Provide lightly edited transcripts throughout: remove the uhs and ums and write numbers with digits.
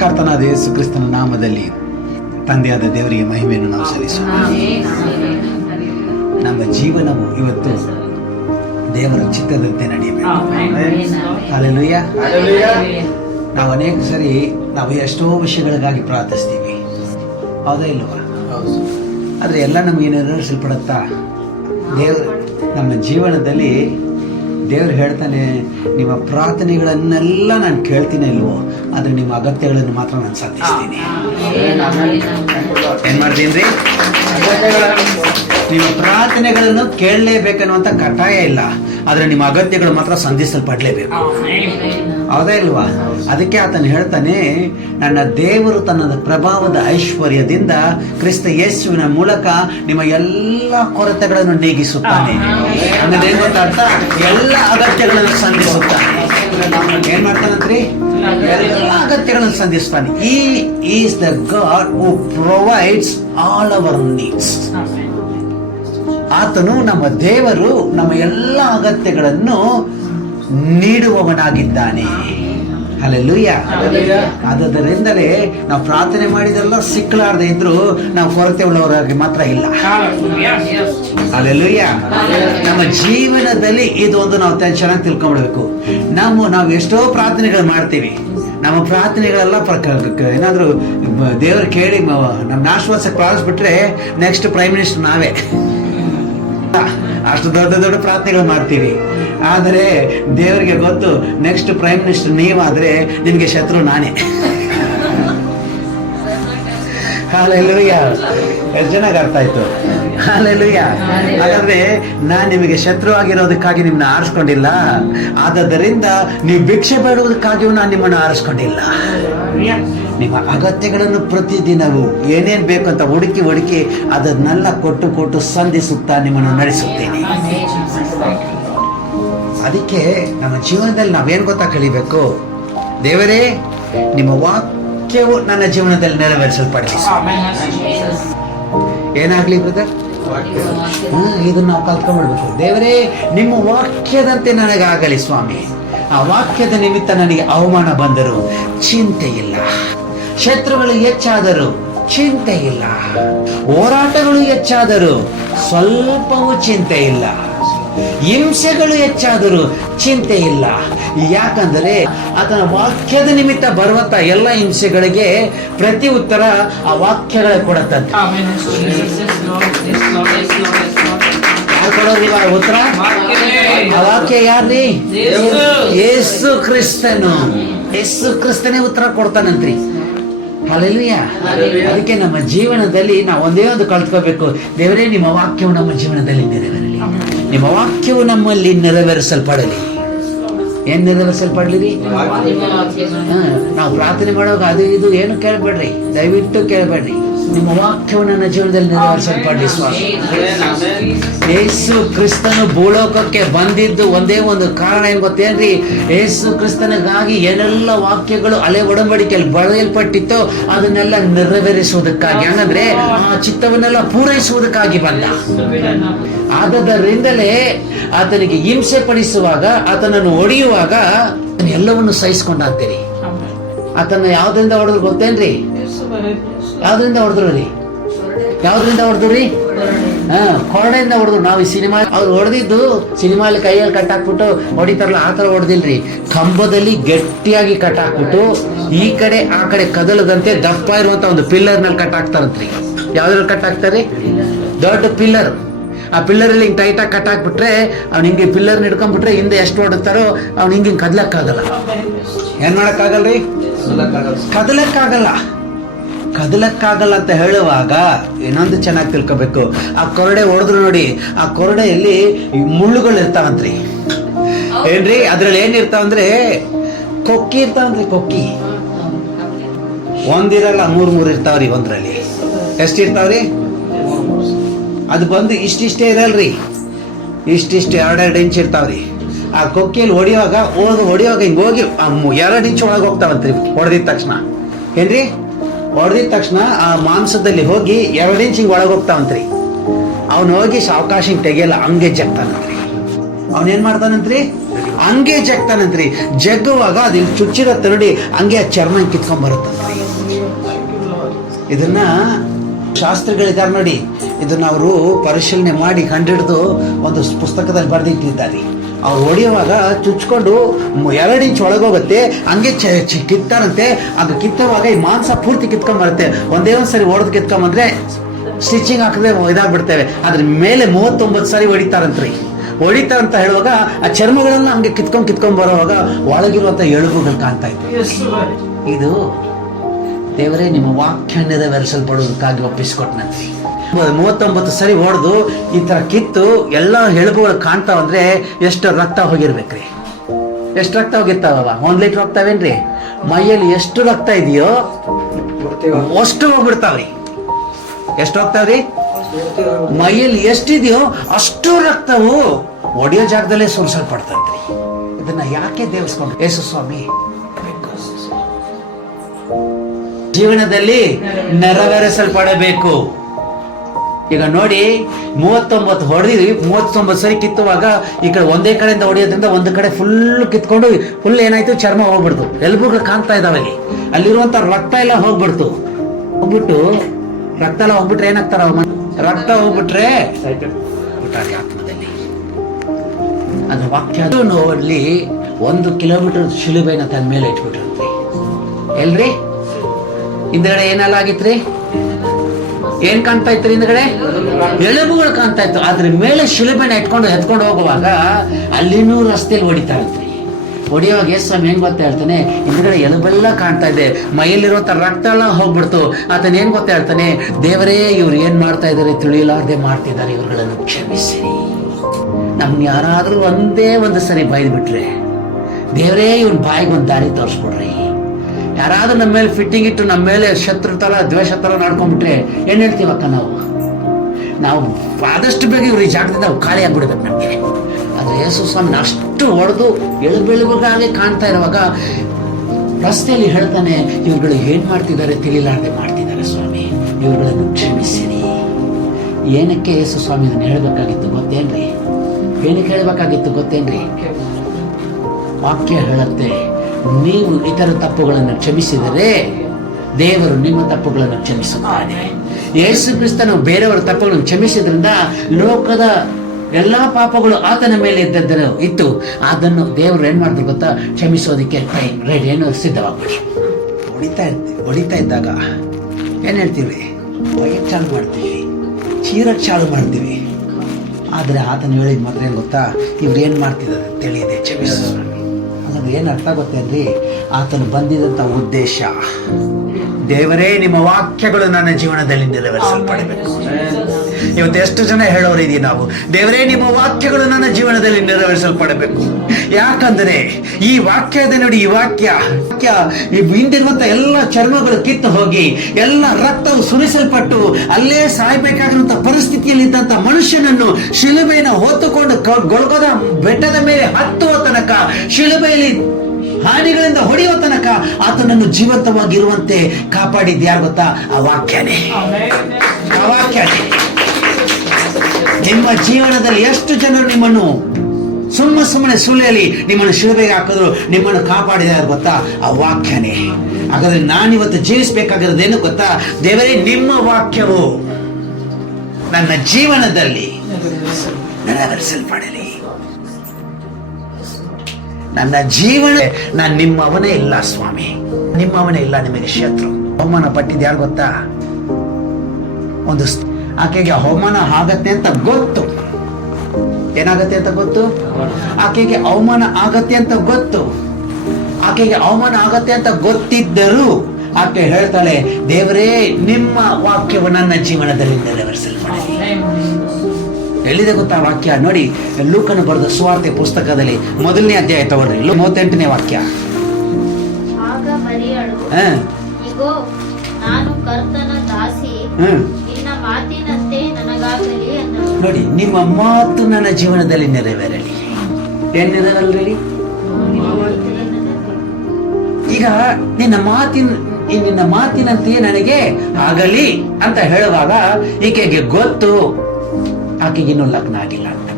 ಕರ್ತನಾದ ಯೇಸು ಕ್ರಿಸ್ತನ ನಾಮದಲ್ಲಿ ತಂದೆಯಾದ ದೇವರಿಗೆ ಮಹಿಮೆಯನ್ನು ನಾವು ಸಲ್ಲಿಸೋಣ. ನಮ್ಮ ಜೀವನವು ಇವತ್ತು ದೇವರ ಚಿತ್ತದಂತೆ ನಡೆಯಬೇಕು. ಹಲ್ಲೆಲೂಯ. ನಾವು ಅನೇಕ ಸರಿ ನಾವು ಎಷ್ಟೋ ವಿಷಯಗಳಿಗಾಗಿ ಪ್ರಾರ್ಥಿಸ್ತೀವಿ, ಹೌದಾ ಇಲ್ವಾ? ಆದರೆ ಎಲ್ಲ ನಮಗೆ ನೆರವೇರಿಸಲ್ಪಡುತ್ತಾ? ದೇವರು ನಮ್ಮ ಜೀವನದಲ್ಲಿ ದೇವರು ಹೇಳ್ತಾನೆ, ನಿಮ್ಮ ಪ್ರಾರ್ಥನೆಗಳನ್ನೆಲ್ಲ ನಾನು ಕೇಳ್ತೀನಿ ಇಲ್ವೋ, ಆದರೆ ನಿಮ್ಮ ಅಗತ್ಯಗಳನ್ನು ಮಾತ್ರ ನಾನು ಸಂಧಿಸ್ತೀನಿ. ಏನು ಮಾಡ್ತೀನಿ ರೀ? ನಿಮ್ಮ ಪ್ರಾರ್ಥನೆಗಳನ್ನು ಕೇಳಲೇಬೇಕನ್ನುವಂಥ ಕಟಾಯ ಇಲ್ಲ, ಆದರೆ ನಿಮ್ಮ ಅಗತ್ಯಗಳು ಮಾತ್ರ ಸಂಧಿಸಲ್ಪಡಲೇಬೇಕು, ಹೌದಾ ಇಲ್ವಾ? ಅದಕ್ಕೆ ಆತನು ಹೇಳ್ತಾನೆ, ನನ್ನ ದೇವರು ತನ್ನ ಪ್ರಭಾವದ ಐಶ್ವರ್ಯದಿಂದ ಕ್ರಿಸ್ತ ಯೇಸುವಿನ ಮೂಲಕ ನಿಮ್ಮ ಎಲ್ಲ ಕೊರತೆಗಳನ್ನು ನೀಗಿಸುತ್ತಾನೆ. ಅನ್ನೋದು ಏನು ಗೊತ್ತಾಗ್ತಾ? ಎಲ್ಲ ಅಗತ್ಯಗಳನ್ನು ಸಂಧಿಸುತ್ತಾನೆ. ಏನ್ ಮಾಡ್ತಾನಂತ್ರಿ? ಎಲ್ಲ ಅಗತ್ಯಗಳನ್ನು ಸಂಧಿಸ್ತಾನೆ. ಈ is the God who provides all our needs. ಆತನು, ನಮ್ಮ ದೇವರು ನಮ್ಮ ಎಲ್ಲ ಅಗತ್ಯಗಳನ್ನು ನೀಡುವವನಾಗಿದ್ದಾನೆ. ಹಲ್ಲೆಲೂಯಾ. ಆದ್ದರಿಂದಲೇ ನಾವು ಪ್ರಾರ್ಥನೆ ಮಾಡಿದೆಲ್ಲ ಸಿಕ್ಕಲಾರದೆ ಇದ್ರು ನಾವು ಕೊರತೆ ಉಳ್ಳವರಾಗಿ ಮಾತ್ರ ಇಲ್ಲ. ಹಲ್ಲೆಲೂಯಾ. ನಮ್ಮ ಜೀವನದಲ್ಲಿ ಇದು ಒಂದು ನಾವು ಚೆನ್ನಾಗಿ ತಿಳ್ಕೊಂಡ್ಬಿಡ್ಬೇಕು. ನಾವು ಎಷ್ಟೋ ಪ್ರಾರ್ಥನೆಗಳು ಮಾಡ್ತೀವಿ, ನಮ್ಮ ಪ್ರಾರ್ಥನೆಗಳೆಲ್ಲ ಏನಾದರೂ ದೇವರು ಕೇಳಿ ನಮ್ಮ ಆಶ್ವಾಸಕ್ಕೆ ಪ್ರಾರ್ಥಿಸ್ಬಿಟ್ರೆ ನೆಕ್ಸ್ಟ್ ಪ್ರೈಮ್ ಮಿನಿಸ್ಟರ್ ನಾವೇ. ಅಷ್ಟು ದೊಡ್ಡ ದೊಡ್ಡ ಪ್ರಾರ್ಥನೆಗಳು ಮಾಡ್ತೀವಿ, ಆದರೆ ದೇವರಿಗೆ ಗೊತ್ತು, ನೆಕ್ಸ್ಟ್ ಪ್ರೈಮ್ ಮಿನಿಸ್ಟರ್ ನೀವಾದ್ರೆ ನಿಮಗೆ ಶತ್ರು ನಾನೇ. ಹಲ್ಲೆಲೂಯಾ. ಎಷ್ಟು ಚೆನ್ನಾಗಿ ಅರ್ಥ ಆಯ್ತು? ಹಲ್ಲೆಲೂಯಾ. ಹಾಗಾದ್ರೆ ನಾನು ನಿಮಗೆ ಶತ್ರು ಆಗಿರೋದಕ್ಕಾಗಿ ನಿಮ್ಮನ್ನ ಆರಿಸ್ಕೊಂಡಿಲ್ಲ, ಆದ್ದರಿಂದ ನೀವು ಭಿಕ್ಷೆ ಬೇಡುವುದಕ್ಕಾಗಿಯೂ ನಾನು ನಿಮ್ಮನ್ನು ಆರಿಸ್ಕೊಂಡಿಲ್ಲ. ನಿಮ್ಮ ಅಗತ್ಯಗಳನ್ನು ಪ್ರತಿದಿನವೂ ಏನೇನು ಬೇಕು ಅಂತ ಹುಡುಕಿ ಅದನ್ನೆಲ್ಲ ಕೊಟ್ಟು ಸಂಧಿಸುತ್ತಾ ನಿಮ್ಮನ್ನು ನಡೆಸುತ್ತೇನೆ. ಅದಕ್ಕೆ ನಮ್ಮ ಜೀವನದಲ್ಲಿ ನಾವೇನು ಗೊತ್ತಾ ಕಲಿಬೇಕು? ದೇವರೇ, ನಿಮ್ಮ ವಾಕ್ಯವು ನನ್ನ ಜೀವನದಲ್ಲಿ ನೆರವೇರಿಸಲ್ಪಡಲಿ. ಏನಾಗ್ಲಿ ಬ್ರದರ್? ಇದನ್ನ ನಾವು ಕಲ್ತ್ಕೊಂಡ್ಬಿಡ್ಬೇಕು. ದೇವರೇ, ನಿಮ್ಮ ವಾಕ್ಯದಂತೆ ನನಗಾಗಲಿ ಸ್ವಾಮಿ. ಆ ವಾಕ್ಯದ ನಿಮಿತ್ತ ನನಗೆ ಅವಮಾನ ಬಂದರು ಚಿಂತೆ ಇಲ್ಲ, ಶತ್ರುಗಳು ಹೆಚ್ಚಾದರು ಚಿಂತೆ ಇಲ್ಲ, ಹೋರಾಟಗಳು ಹೆಚ್ಚಾದರು ಸ್ವಲ್ಪವೂ ಚಿಂತೆ ಇಲ್ಲ, ಹಿಂಸೆಗಳು ಹೆಚ್ಚಾದರೂ ಚಿಂತೆ ಇಲ್ಲ. ಯಾಕಂದರೆ ಆತನ ವಾಕ್ಯದ ನಿಮಿತ್ತ ಬರುವಂತ ಎಲ್ಲ ಹಿಂಸೆಗಳಿಗೆ ಪ್ರತಿ ಉತ್ತರ ಆ ವಾಕ್ಯಗಳೇ ಕೊಡುತ್ತದೆ. ಕೊಡೋದಿಲ್ಲ ಉತ್ತರ. ಆ ವಾಕ್ಯ ಯಾರ್ರಿ? ಯೇಸು ಕ್ರಿಸ್ತನು. ಯೇಸು ಕ್ರಿಸ್ತನೇ ಉತ್ತರ ಕೊಡ್ತಾನಂತ್ರಿ. ಹಲ್ಲೆಲೂಯಾ. ಅದಕ್ಕೆ ನಮ್ಮ ಜೀವನದಲ್ಲಿ ನಾವು ಒಂದೇ ಒಂದು ಕಲ್ತ್ಕೋಬೇಕು. ದೇವರೇ, ನಿಮ್ಮ ವಾಕ್ಯವು ನಮ್ಮ ಜೀವನದಲ್ಲಿ ನೆರವೇರಲಿ, ನಿಮ್ಮ ವಾಕ್ಯವು ನಮ್ಮಲ್ಲಿ ನೆರವೇರಿಸಲ್ಪಡಲಿ. ಏನ್ ನೆರವೇರಿಸಲ್ಪಡ್ಲಿ? ನಾವು ಪ್ರಾರ್ಥನೆ ಮಾಡುವಾಗ ಅದು ಇದು ಏನು ಕೇಳಬೇಡ್ರಿ, ದಯವಿಟ್ಟು ಕೇಳಬೇಡ್ರಿ. ನಿಮ್ಮ ವಾಕ್ಯವು ನನ್ನ ಜೀವನದಲ್ಲಿ ನೆರವೇರಿಸಲ್ಪಡಲಿ ಸ್ವಾಮಿ. ಯೇಸು ಕ್ರಿಸ್ತನು ಭೂಲೋಕಕ್ಕೆ ಬಂದಿದ್ದು ಒಂದೇ ಒಂದು ಕಾರಣ ಏನ್ ಗೊತ್ತೇನ್ರಿ? ಯೇಸು ಕ್ರಿಸ್ತನಿಗಾಗಿ ಏನೆಲ್ಲ ವಾಕ್ಯಗಳು ಹಳೆ ಒಡಂಬಡಿಕೆಯಲ್ಲಿ ಬರೆಯಲ್ಪಟ್ಟಿತ್ತೋ ಅದನ್ನೆಲ್ಲ ನೆರವೇರಿಸುವುದಕ್ಕಾಗಿ, ಹಂಗಂದ್ರೆ ಆ ಚಿತ್ತವನ್ನೆಲ್ಲ ಪೂರೈಸುವುದಕ್ಕಾಗಿ ಬಂದ. ಆದ್ದರಿಂದಲೇ ಆತನಿಗೆ ಹಿಂಸೆ ಪಡಿಸುವಾಗ, ಆತನನ್ನು ಹೊಡೆಯುವಾಗ ಎಲ್ಲವನ್ನು ಸಹಿಸ್ಕೊಂಡ ಅಂತೀರಿ. ಆತನ ಯಾವ್ದ್ರಿಂದ ಹೊಡೆದ್ರು ಗೊತ್ತೇನ್ರಿ? ಯಾವ್ದ್ರಿಂದ ಹೊಡೆದ್ರು ರೀ? ಯಾವ್ದ್ರಿಂದ ಹೊಡೆದ್ರು ರೀ? ಕೊರಡೆಯಿಂದ ಹೊಡೆದ್ರು. ನಾವು ಈ ಸಿನಿಮಾ ಅವ್ರು ಹೊಡೆದಿದ್ದು ಸಿನಿಮಾಲಿ ಕೈಯಲ್ಲಿ ಕಟ್ಟಾಕ್ಬಿಟ್ಟು ಹೊಡಿತಾರಲ್ಲ, ಆ ಥರ ಹೊಡೆದಿಲ್ರಿ. ಕಂಬದಲ್ಲಿ ಗಟ್ಟಿಯಾಗಿ ಕಟ್ಟಾಕ್ಬಿಟ್ಟು ಈ ಕಡೆ ಆ ಕಡೆ ಕದಲದಂತೆ ದಪ್ಪ ಇರುವಂತ ಒಂದು ಪಿಲ್ಲರ್ ಮೇಲೆ ಕಟ್ಟಾಕ್ತಾರಂತ್ರಿ. ಯಾವ್ದ್ರಲ್ಲಿ ಕಟ್ಟಾಕ್ತಾರೆ? ದೊಡ್ಡ ಪಿಲ್ಲರ್. ಆ ಪಿಲ್ಲರಲ್ಲಿ ಹಿಂಗೆ ಟೈಟಾಗಿ ಕಟ್ಟಾಕ್ಬಿಟ್ರೆ ಅವ್ನು ಹಿಂಗೆ ಪಿಲ್ಲರ್ನ ಹಿಡ್ಕೊಂಡ್ಬಿಟ್ರೆ ಹಿಂದೆ ಎಷ್ಟು ಹೊಡುತ್ತಾರೋ ಅವ್ನು ಹಿಂಗೆ ಕದಲಕ್ಕಾಗಲ್ಲ. ಏನ್ ಮಾಡಕ್ಕಾಗಲ್ರಿ? ಕದಲಕ್ಕಾಗಲ್ಲ ಅಂತ ಹೇಳುವಾಗ ಇನ್ನೊಂದು ಚೆನ್ನಾಗಿ ತಿಳ್ಕೊಬೇಕು. ಆ ಕೊರಡೆ ಹೊಡೆದ್ರು ನೋಡಿ, ಆ ಕೊರಡೆಯಲ್ಲಿ ಮುಳ್ಳುಗಳು ಇರ್ತಾವಂತ್ರಿ. ಏನ್ರಿ? ಅದ್ರಲ್ಲಿ ಏನಿರ್ತಾವಂದ್ರೆ ಕೊಕ್ಕಿ ಇರ್ತಾವಂತ್ರಿ. ಕೊಕ್ಕಿ ಒಂದಿರಲ್ಲ, ಮೂರ್ ಇರ್ತಾವ್ರಿ. ಒಂದ್ರಲ್ಲಿ ಎಷ್ಟಿರ್ತಾವ್ರಿ? ಅದು ಬಂದು ಇಷ್ಟಿಷ್ಟೇ ಇರಲ್ರಿ, ಇಷ್ಟಿಷ್ಟು 2 ಇಂಚ್ ಇರ್ತಾವ್ರಿ. ಆ ಕೊಕ್ಕಿಯಲ್ಲಿ ಹೊಡಿಯುವಾಗ ಹಿಂಗೆ ಹೋಗಿ 2 ಇಂಚ್ ಒಳಗೆ ಹೋಗ್ತಾವಂತ್ರಿ. ಹೊಡೆದಿದ ತಕ್ಷಣ ಏನ್ರಿ? ಹೊಡೆದಿದ ತಕ್ಷಣ ಆ ಮಾಂಸದಲ್ಲಿ ಹೋಗಿ 2 ಇಂಚ್ ಹಿಂಗೆ ಒಳಗೆ ಹೋಗ್ತಾವಂತ್ರಿ. ಅವನು ಹೋಗಿ ಸಾವಕಾಶ ಹಿಂಗೆ ತೆಗಿಯಲ್ಲ, ಹಂಗೆ ಜಗ್ತಾನಂತ್ರಿ. ಅವನೇನ್ ಮಾಡ್ತಾನಂತ್ರಿ, ಹಂಗೆ ಜಗ್ತಾನಂತ್ರಿ. ಜಗ್ಗುವಾಗ ಅದು ಚುಚ್ಚಿರೋ ತರಡಿ ಹಂಗೆ ಆ ಚರ್ಮ ಕಿತ್ಕೊಂಡ್ ಬರುತ್ತಂತ್ರಿ. ಇದನ್ನ ಶಾಸ್ತ್ರಿಗಳಿದ್ದಾರೆ ನೋಡಿ, ಇದನ್ನ ಅವರು ಪರಿಶೀಲನೆ ಮಾಡಿ ಕಂಡಿಡಿದು ಒಂದು ಪುಸ್ತಕದಲ್ಲಿ ಬರೆದಿಟ್ಟಿದ್ದಾರೆ. ಅವ್ರು ಹೊಡೆಯುವಾಗ ಚುಚ್ಕೊಂಡು 2 ಇಂಚ್ ಒಳಗೋಗುತ್ತೆ, ಹಂಗೆ ಕಿತ್ತಾರಂತೆ. ಅದು ಕಿತ್ತುವಾಗ ಈ ಮಾಂಸ ಪೂರ್ತಿ ಕಿತ್ಕೊಂಡ್ಬರುತ್ತೆ. ಒಂದೇ ಒಂದ್ಸರಿ ಹೊಡೆದು ಕಿತ್ಕೊಂಬಂದ್ರೆ ಸ್ಟಿಚಿಂಗ್ ಹಾಕಿದ್ರೆ ಇದಾಗ್ಬಿಡ್ತೇವೆ. ಅದ್ರ ಮೇಲೆ 39 ಸಾರಿ ಹೊಡಿತಾರಂತ್ರಿ. ಹೊಡಿತಾರಂತ ಹೇಳುವಾಗ ಆ ಚರ್ಮಗಳನ್ನ ಹಂಗೆ ಕಿತ್ಕೊಂಡ್ ಬರುವಾಗ ಒಳಗಿರುವಂತ ಎಳುಬುಗಳು ಕಾಣ್ತಾ ಇತ್ತು. ಇದು ದೇವರೇ ನಿಮ್ಮ ವಾಕ್ಯ ನೆರವೇರಿಸಲ್ಪಡುವುದಕ್ಕಾಗಿ ಒಪ್ಪಿಸ್ಕೊಟ್ನಂತ್ರಿ. 39 ಸರಿ ಹೊಡೆದು ಈ ತರ ಕಿತ್ತು ಎಲ್ಲ ಎಳುಬುಗಳು ಕಾಣ್ತಾವಂದ್ರೆ ಎಷ್ಟು ರಕ್ತ ಹೋಗಿರ್ಬೇಕ್ರಿ. ಎಷ್ಟು ರಕ್ತ ಹೋಗಿರ್ತಾವ? 1 ಲೀಟರ್ ಹೋಗ್ತಾವೇನ್ರಿ? ಮೈಯಲ್ಲಿ ಎಷ್ಟು ರಕ್ತ ಇದೆಯೋ ಅಷ್ಟು ಹೋಗ್ಬಿಡ್ತಾವ್ರಿ. ಎಷ್ಟು ಹೋಗ್ತಾವ್ರಿ? ಮೈಯಲ್ಲಿ ಎಷ್ಟಿದೆಯೋ ಅಷ್ಟು ರಕ್ತವು ಒಡೆಯೋ ಜಾಗದಲ್ಲೇ ಸುರಿಸಲ್ಪಡ್ತಂತ್ರಿ. ಇದನ್ನ ಯಾಕೆ ದೇವಸ್ಕೊಂಡು ಯೇಸು ಸ್ವಾಮಿ ಜೀವನದಲ್ಲಿ ನೆರವೇರಿಸಲ್ಪಡಬೇಕು. ಈಗ ನೋಡಿ, 39 ಹೊಡೆದಿದ್ವಿ, 39 ಸರಿ ಕಿತ್ತುವಾಗ ಈ ಕಡೆ ಒಂದೇ ಕಡೆಯಿಂದ ಹೊಡೆಯೋದ್ರಿಂದ ಒಂದು ಕಡೆ ಫುಲ್ ಕಿತ್ಕೊಂಡು ಫುಲ್ ಏನಾಯ್ತು, ಚರ್ಮ ಹೋಗ್ಬಿಡ್ತು, ಎಲುಬುಗಳು ಕಾಣ್ತಾ ಇದಾವೆ. ಅಲ್ಲಿರುವಂತ ರಕ್ತ ಎಲ್ಲ ಹೋಗ್ಬಿಡ್ತು. ರಕ್ತ ಎಲ್ಲ ಹೋಗ್ಬಿಟ್ರೆ ಏನಾಗ್ತಾರ? ರಕ್ತ ಹೋಗ್ಬಿಟ್ರೆ ಆತ್ಮದಲ್ಲಿ ಅದ್ರ ವಾಕ್ಯ ನೋಡ್ಲಿ 1 ಕಿಲೋಮೀಟರ್ ಶಿಲುಬೆನ ತನ್ನ ಮೇಲೆ ಇಟ್ಬಿಟ್ರಂತ್ರಿ. ಎಲ್ರಿ ಹಿಂದ್ಗಡೆ ಏನೆಲ್ಲ ಆಗಿತ್ರಿ? ಏನ್ ಕಾಣ್ತಾ ಇತ್ತು? ಹಿಂದ್ಗಡೆ ಎಲುಬುಗಳು ಕಾಣ್ತಾ ಇತ್ತು. ಅದ್ರ ಮೇಲೆ ಶಿಲುಬೆನ ಎತ್ಕೊಂಡು ಹೋಗುವಾಗ ಅಲ್ಲಿನೂ ರಸ್ತೆಯಲ್ಲಿ ಹೊಡಿತಾರಂತ್ರಿ. ಹೊಡಿಯುವಾಗ ಯೇಸು ಸ್ವಾಮಿ ಏನ್ ಗೊತ್ತಾ ಹೇಳ್ತಾನೆ, ಹಿಂದ್ಗಡೆ ಎಲುಬೆಲ್ಲ ಕಾಣ್ತಾ ಇದೆ, ಮೈಯಲ್ಲಿರುವಂತ ರಕ್ತ ಎಲ್ಲ ಹೋಗ್ಬಿಡ್ತು. ಆತನ ಏನ್ ಗೊತ್ತಾ ಹೇಳ್ತಾನೆ, ದೇವರೇ ಇವ್ರು ಏನ್ ಮಾಡ್ತಾ ಇದಾರೆ ತಿಳಿಲಾರ್ದೆ ಮಾಡ್ತಿದ್ದಾರೆ, ಇವ್ರುಗಳನ್ನು ಕ್ಷಮಿಸಿರಿ. ನಮ್ಗೆ ಯಾರಾದ್ರೂ ಒಂದೇ ಒಂದು ಸರಿ ಬೈದ್ಬಿಟ್ರೆ, ದೇವರೇ ಇವ್ರ ಬಾಯಿಗೆ ಒಂದು ದಾರಿ ತೋರಿಸ್ಬಿಡ್ರಿ. ಯಾರಾದ್ರೂ ನಮ್ಮ ಮೇಲೆ ಫಿಟ್ಟಿಂಗ್ ಇಟ್ಟು ನಮ್ಮ ಮೇಲೆ ಶತ್ರು ತರ ದ್ವೇಷ ತರ ನಡ್ಕೊಂಡ್ಬಿಟ್ರೆ ಏನ್ ಹೇಳ್ತೀವಕ್ಕ? ನಾವು ಆದಷ್ಟು ಬೇಗ ಇವ್ರು ಈ ಜಾಗದಿಂದ ಖಾಲಿ ಆಗ್ಬಿಡ್ಬೇಕು ನಮ್ಗೆ. ಆದ್ರೆ ಯೇಸು ಸ್ವಾಮಿ ಅಷ್ಟು ಹೊಡೆದು ಎಳುಬೆಳುಬಾಗಿ ಕಾಣ್ತಾ ಇರುವಾಗ ರಸ್ತೆಯಲ್ಲಿ ಹೇಳ್ತಾನೆ, ಇವ್ರುಗಳು ಏನ್ ಮಾಡ್ತಿದ್ದಾರೆ ತಿಳಿಲಾರ್ದೆ ಮಾಡ್ತಿದ್ದಾರೆ ಸ್ವಾಮಿ, ಇವ್ರುಗಳನ್ನು ಕ್ಷಮಿಸಿರಿ. ಏನಕ್ಕೆ ಯೇಸು ಸ್ವಾಮಿ ಇದನ್ನ ಹೇಳ್ಬೇಕಾಗಿತ್ತು ಗೊತ್ತೇನ್ರಿ? ಏನಕ್ಕೆ ಹೇಳ್ಬೇಕಾಗಿತ್ತು ಗೊತ್ತೇನ್ರಿ? ವಾಕ್ಯ ಹೇಳುತ್ತೆ, ನೀವು ಇತರ ತಪ್ಪುಗಳನ್ನು ಕ್ಷಮಿಸಿದರೆ ದೇವರು ನಿಮ್ಮ ತಪ್ಪುಗಳನ್ನು ಕ್ಷಮಿಸುತ್ತಾನೆ. ಯೇಸು ಕ್ರಿಸ್ತನು ಬೇರೆಯವರ ತಪ್ಪುಗಳನ್ನು ಕ್ಷಮಿಸಿದ್ರಿಂದ ಲೋಕದ ಎಲ್ಲಾ ಪಾಪಗಳು ಆತನ ಮೇಲೆ ಇತ್ತು. ಅದನ್ನು ದೇವರು ಏನ್ ಮಾಡಿದ್ರು ಗೊತ್ತಾ? ಕ್ಷಮಿಸೋದಕ್ಕೆ ರೆಡಿ ಏನು ಸಿದ್ಧವಾಗ್ಬಿಟ್ರು. ಹೊಡಿತಾ ಇದ್ದಾಗ ಏನ್ ಹೇಳ್ತೀವಿ? ಬೈಕ್ ಚಾಲು ಮಾಡ್ತೀವಿ, ಚೀರಕ್ ಚಾಲು ಮಾಡ್ತೀವಿ. ಆದ್ರೆ ಆತನ ಹೇಳಿದ ಮಾತ್ರ ಏನ್ ಗೊತ್ತಾ? ಇವ್ರು ಏನ್ ಮಾಡ್ತಿದ್ದಾರೆ ತಿಳಿಯದೆ ಕ್ಷಮಿಸ. ಹಾಗಾದ್ರೆ ಏನ್ ಅರ್ಥ ಗೊತ್ತೇನ್ರಿ? ಆತನು ಬಂದಿದಂತ ಉದ್ದೇಶ, ದೇವರೇ ನಿಮ್ಮ ವಾಕ್ಯಗಳು ನನ್ನ ಜೀವನದಲ್ಲಿ ನೆರವೇರಿಸಲ್ಪಡಬೇಕು. ಇವತ್ತು ಎಷ್ಟು ಜನ ಹೇಳೋರು ಇದೀವಿ ನಾವು, ದೇವರೇ ನಿಮ್ಮ ವಾಕ್ಯಗಳು ನನ್ನ ಜೀವನದಲ್ಲಿ ನೆರವೇರಿಸಲ್ಪಡಬೇಕು. ಯಾಕಂದ್ರೆ ಈ ವಾಕ್ಯ ಇದೆ ನೋಡಿ, ಈ ವಾಕ್ಯ ಹಿಂದಿರುವಂತ ಎಲ್ಲ ಚರ್ಮಗಳು ಕಿತ್ತು ಹೋಗಿ ಎಲ್ಲ ರಕ್ತವು ಸುರಿಸಲ್ಪಟ್ಟು ಅಲ್ಲೇ ಸಾಯ್ಬೇಕಾಗಿರುವಂತ ಪರಿಸ್ಥಿತಿಯಲ್ಲಿ ಇದ್ದಂತ ಮನುಷ್ಯನನ್ನು ಶಿಲುಬೆಯನ್ನು ಹೊತ್ತುಕೊಂಡು ಗೊಲ್ಗೊದ ಬೆಟ್ಟದ ಮೇಲೆ ಹತ್ತುವ ತನಕ, ಶಿಲುಬೆಯಲ್ಲಿ ಹಾನಿಗಳಿಂದ ಹೊಡೆಯುವ ತನಕ ಆತನನ್ನು ಜೀವಂತವಾಗಿರುವಂತೆ ಕಾಪಾಡಿದ್ ಯಾರು ಗೊತ್ತಾ? ಆ ವಾಕ್ಯನೇ. ಆ ವಾಕ್ಯನೇ. ನಿಮ್ಮ ಜೀವನದಲ್ಲಿ ಎಷ್ಟು ಜನರು ನಿಮ್ಮನ್ನು ಸುಮ್ಮನೆ ಸುಳ್ಳೆಯಲ್ಲಿ ನಿಮ್ಮನ್ನು ಶಿಲುಬೆಗೆ ಹಾಕಿದ್ರು, ನಿಮ್ಮನ್ನು ಕಾಪಾಡಿದಾರೆ ಗೊತ್ತಾ? ಆ ವಾಕ್ಯನೇ. ಹಾಗಾದ್ರೆ ನಾನಿವತ್ತು ಜೀವಿಸಬೇಕಾಗಿರೋದೇನು ಗೊತ್ತಾ? ದೇವರೇ ನಿಮ್ಮ ವಾಕ್ಯವು ನನ್ನ ಜೀವನದಲ್ಲಿ ನೆರವೇರಿಸಲ್ಪಡಲಿ. ನನ್ನ ಜೀವನ ನಾನು ನಿಮ್ಮವನೇ ಇಲ್ಲ ಸ್ವಾಮಿ, ನಿಮ್ಮವನೇ ಇಲ್ಲ, ನಿಮಗೆ ಶತ್ರು. ಅವಮಾನ ಪಟ್ಟಿದ್ದು ಯಾರು ಗೊತ್ತಾ? ಒಂದು ಆಕೆಗೆ ಅವಮಾನ ಆಗತ್ತೆ ಅಂತ ಗೊತ್ತು. ಏನಾಗತ್ತೆ ಅಂತ ಗೊತ್ತು? ಆಕೆಗೆ ಅವಮಾನ ಆಗತ್ತೆ ಅಂತ ಗೊತ್ತು. ಆಕೆಗೆ ಅವಮಾನ ಆಗತ್ತೆ ಅಂತ ಗೊತ್ತಿದ್ದರೂ ಆಕೆ ಹೇಳ್ತಾಳೆ, ದೇವರೇ ನಿಮ್ಮ ವಾಕ್ಯವು ನನ್ನ ಜೀವನದಲ್ಲಿ ನೆರವೇರಿಸಲ್ಪಡಲಿ. ಎಲ್ಲಿದೆ ಗೊತ್ತಾ ವಾಕ್ಯ? ನೋಡಿ, ಲೂಕನು ಬರೆದ ಸುವಾರ್ತೆ ಪುಸ್ತಕದಲ್ಲಿ 1ನೇ ಅಧ್ಯಾಯ ತಗೊಳ್ರಿ, 38ನೇ ವಾಕ್ಯ. ಆಗ ಮರಿಯಳು, ಇಗೋ ನಾನು ಕರ್ತನ ದಾಸಿ, ನಿನ್ನ ಮಾತಿನಂತೆ ನನಗಾಗಲಿ ಎಂದಳು. ನೋಡಿ, ನಿಮ್ಮ ಮಾತು ನನ್ನ ಜೀವನದಲ್ಲಿ ನೆರವೇರಲಿ. ಏನ್ ನೆರವೇರಲಿ? ಈಗ ನಿನ್ನ ಮಾತಿನಂತೆಯೇ ನನಗೆ ಆಗಲಿ ಅಂತ ಹೇಳುವಾಗ ಈಕೆಗೆ ಗೊತ್ತು ಆಕೆಗೆ ಇನ್ನೂ ಲಗ್ನ ಆಗಿಲ್ಲ ಅಂತ.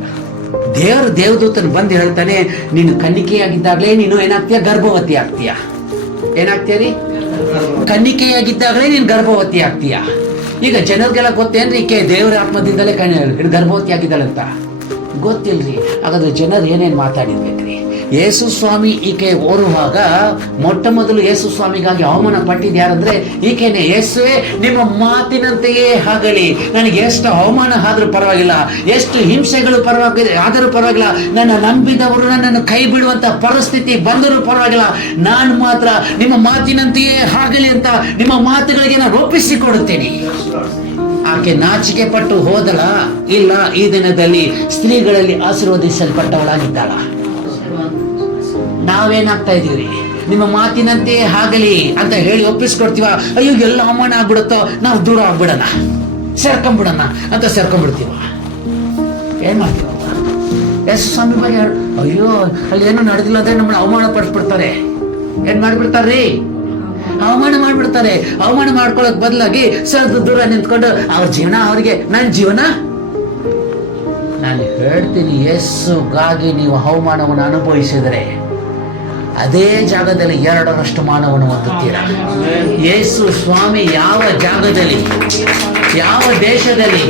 ದೇವದೂತನ್ ಬಂದು ಹೇಳ್ತಾನೆ, ನೀನು ಕನ್ನಿಕೆಯಾಗಿದ್ದಾಗಲೇ ನೀನು ಏನಾಗ್ತೀಯ, ಗರ್ಭವತಿ ಆಗ್ತೀಯ. ಏನಾಗ್ತೀಯ ರೀ? ಕನ್ನಿಕೆಯಾಗಿದ್ದಾಗಲೇ ನೀನು ಗರ್ಭವತಿ ಆಗ್ತೀಯ. ಈಗ ಜನರಿಗೆಲ್ಲ ಗೊತ್ತೇನ್ರಿ ಈಕೆ ದೇವರ ಆತ್ಮದಿಂದಲೇ ಗರ್ಭವತಿ ಆಗಿದ್ದಾಳೆ ಅಂತ? ಗೊತ್ತಿಲ್ರಿ. ಹಾಗಾದ್ರೆ ಜನರು ಏನೇನು ಮಾತಾಡಿರ್ಬೇಕ್ರಿ? ಯೇಸು ಸ್ವಾಮಿ ಈಕೆ ಓರುವಾಗ ಮೊಟ್ಟ ಮೊದಲು ಯೇಸು ಸ್ವಾಮಿಗಾಗಿ ಅವಮಾನ ಪಟ್ಟಿದ್ದು ಯಾರಂದ್ರೆ ಈಕೆನೆ. ಯೇಸುವೆ, ನಿಮ್ಮ ಮಾತಿನಂತೆಯೇ ಆಗಲಿ, ನನಗೆ ಎಷ್ಟು ಅವಮಾನ ಆದ್ರೂ ಪರವಾಗಿಲ್ಲ, ಎಷ್ಟು ಹಿಂಸೆಗಳು ಆದರೂ ಪರವಾಗಿಲ್ಲ, ನನ್ನ ನಂಬಿದವರು ನನ್ನನ್ನು ಕೈ ಬಿಡುವಂತ ಪರಿಸ್ಥಿತಿ ಬಂದರೂ ಪರವಾಗಿಲ್ಲ, ನಾನು ಮಾತ್ರ ನಿಮ್ಮ ಮಾತಿನಂತೆಯೇ ಆಗಲಿ ಅಂತ ನಿಮ್ಮ ಮಾತುಗಳಿಗೆ ನಾನು ಒಪ್ಪಿಸಿಕೊಡುತ್ತೇನೆ. ಆಕೆ ನಾಚಿಕೆ ಪಟ್ಟು ಹೋದಳ? ಇಲ್ಲ. ಈ ದಿನದಲ್ಲಿ ಸ್ತ್ರೀಗಳಲ್ಲಿ ಆಶೀರ್ವದಿಸಲ್ಪಟ್ಟವಳಾಗಿದ್ದಾಳ. ನಾವೇನಾಗ್ತಾ ಇದೀವಿ? ನಿಮ್ಮ ಮಾತಿನಂತೆ ಆಗಲಿ ಅಂತ ಹೇಳಿ ಒಪ್ಪಿಸ್ಕೊಡ್ತೀವ. ಅಯ್ಯೋ ಎಲ್ಲ ಅವಮಾನ ಆಗ್ಬಿಡುತ್ತೋ, ನಾವು ದೂರ ಆಗ್ಬಿಡೋಣ, ಸೇರ್ಕೊಂಡ್ಬಿಡೋಣ ಅಂತ ಸೇರ್ಕೊಂಡ್ಬಿಡ್ತೀವ. ಏನ್ ಮಾಡ್ತೀವ? ಯೇಸು ಸ್ವಾಮಿ ಬಗ್ಗೆ ಅಯ್ಯೋ ಅಲ್ಲಿ ಏನೋ ನಡೆದಿಲ್ಲ ಅಂದ್ರೆ ನಮ್ಮನ್ನ ಅವಮಾನ ಪಡಿಸ್ಬಿಡ್ತಾರೆ. ಏನ್ ಮಾಡ್ಬಿಡ್ತಾರ್ರಿ? ಅವಮಾನ ಮಾಡ್ಬಿಡ್ತಾರೆ. ಅವಮಾನ ಮಾಡ್ಕೊಳಕ್ ಬದಲಾಗಿ ಸ್ವಲ್ಪ ದೂರ ನಿಂತ್ಕೊಂಡು ಅವ್ರ ಜೀವನ ಅವ್ರಿಗೆ, ನನ್ನ ಜೀವನ ನಾನು ಹೇಳ್ತೀನಿ. ಯೇಸುಗಾಗಿ ನೀವು ಅವಮಾನವನ್ನು ಅನುಭವಿಸಿದರೆ ಅದೇ ಜಾಗದಲ್ಲಿ 2ರಷ್ಟು ಮಾನವನ್ನು ಹೊಂದುತ್ತೀರ. ಯೇಸು ಸ್ವಾಮಿ ಯಾವ ಜಾಗದಲ್ಲಿ, ಯಾವ ದೇಶದಲ್ಲಿ,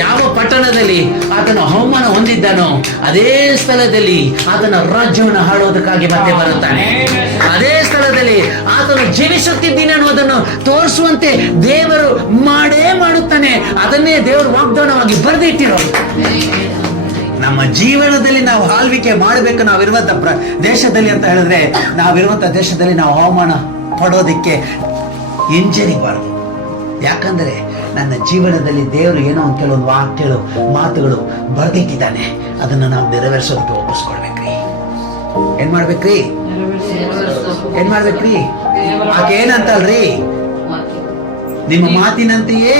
ಯಾವ ಪಟ್ಟಣದಲ್ಲಿ ಆತನ ಅವಮಾನ ಹೊಂದಿದ್ದಾನೋ ಅದೇ ಸ್ಥಳದಲ್ಲಿ ಆತನ ರಾಜ್ಯವನ್ನು ಆಳೋದಕ್ಕಾಗಿ ಮತ್ತೆ ಬರುತ್ತಾನೆ. ಅದೇ ಸ್ಥಳದಲ್ಲಿ ಆತನು ಜೀವಿಸುತ್ತಿದ್ದೀನಿ ಅನ್ನೋದನ್ನು ತೋರಿಸುವಂತೆ ದೇವರು ಮಾಡೇ ಮಾಡುತ್ತಾನೆ. ಅದನ್ನೇ ದೇವರು ವಾಗ್ದಾನವಾಗಿ ಬರೆದಿಟ್ಟಿರೋದು. ನಮ್ಮ ಜೀವನದಲ್ಲಿ ನಾವು ಆಳ್ವಿಕೆ ಮಾಡಬೇಕು. ನಾವಿರುವಂತ ದೇಶದಲ್ಲಿ ಅಂತ ಹೇಳಿದ್ರೆ, ನಾವಿರುವಂತ ದೇಶದಲ್ಲಿ ನಾವು ಅವಮಾನ ಪಡೋದಿಕ್ಕೆ ಹಿಂಜರಿಬಾರದು. ಯಾಕಂದ್ರೆ ನನ್ನ ಜೀವನದಲ್ಲಿ ದೇವರು ಏನೋ ಒಂದು ಕೆಲವೊಂದು ವಾಕ್ಯಗಳು, ಮಾತುಗಳು ಬರೆದಿಟ್ಟಿದ್ದಾನೆ. ಅದನ್ನ ನಾವು ನೆರವೇರಿಸೋದಕ್ಕೆ ಒಪ್ಪಿಸ್ಕೊಳ್ಬೇಕ್ರಿ. ಏನ್ ಮಾಡ್ಬೇಕ್ರಿ? ಆಕೆ ಏನಂತಲ್ರಿ? ನಿಮ್ಮ ಮಾತಿನಂತೆಯೇ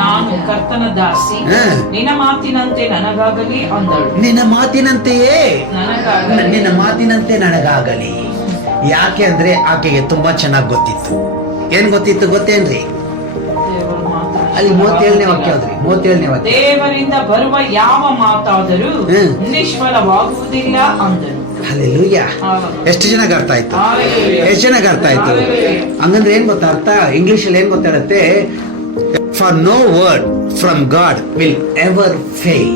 ನಾನು ಕರ್ತನ ದಾಸಿ, ನಿನ್ನ ಮಾತಿನಂತೆ ನನಗಾಗಲಿ ಅಂದಳು. ನಿನ್ನ ಮಾತಿನಂತೆಯೇ ನಿನ್ನ ಮಾತಿನಂತೆ ನನಗಾಗಲಿ. ಯಾಕೆ ಅಂದ್ರೆ ಆಕೆಗೆ ತುಂಬಾ ಚೆನ್ನಾಗಿ ಗೊತ್ತಿತ್ತು. ಏನ್ ಗೊತ್ತಿತ್ತು ಗೊತ್ತೇನ್ರಿ? ಅಲ್ಲಿ 37ನೇ ವಾಕ್ಯ ಯಾವ್ದ್ರಿ? 37ನೇ ವಾಕ್ಯ. ದೇವರಿಂದ ಬರುವ ಯಾವ ಮಾತಾದರೂ ನಿಷ್ಫಲವಾಗುವುದಿಲ್ಲ ಅಂದನು. ಹಲ್ಲೆಲೂಯಾ. ಎಷ್ಟು ಜನಕ್ಕೆ ಅರ್ಥ ಆಯ್ತು? ಎಷ್ಟು ಜನಕ್ಕೆ ಅರ್ಥ ಆಯ್ತು? ಹಂಗಂದ್ರೆ ಏನ್ ಗೊತ್ತಾ ಅರ್ಥ? ಇಂಗ್ಲಿಷ್ ಅಲ್ಲಿ ಏನ್ ಗೊತ್ತಾಗುತ್ತೆ? For no word from God will ever fail.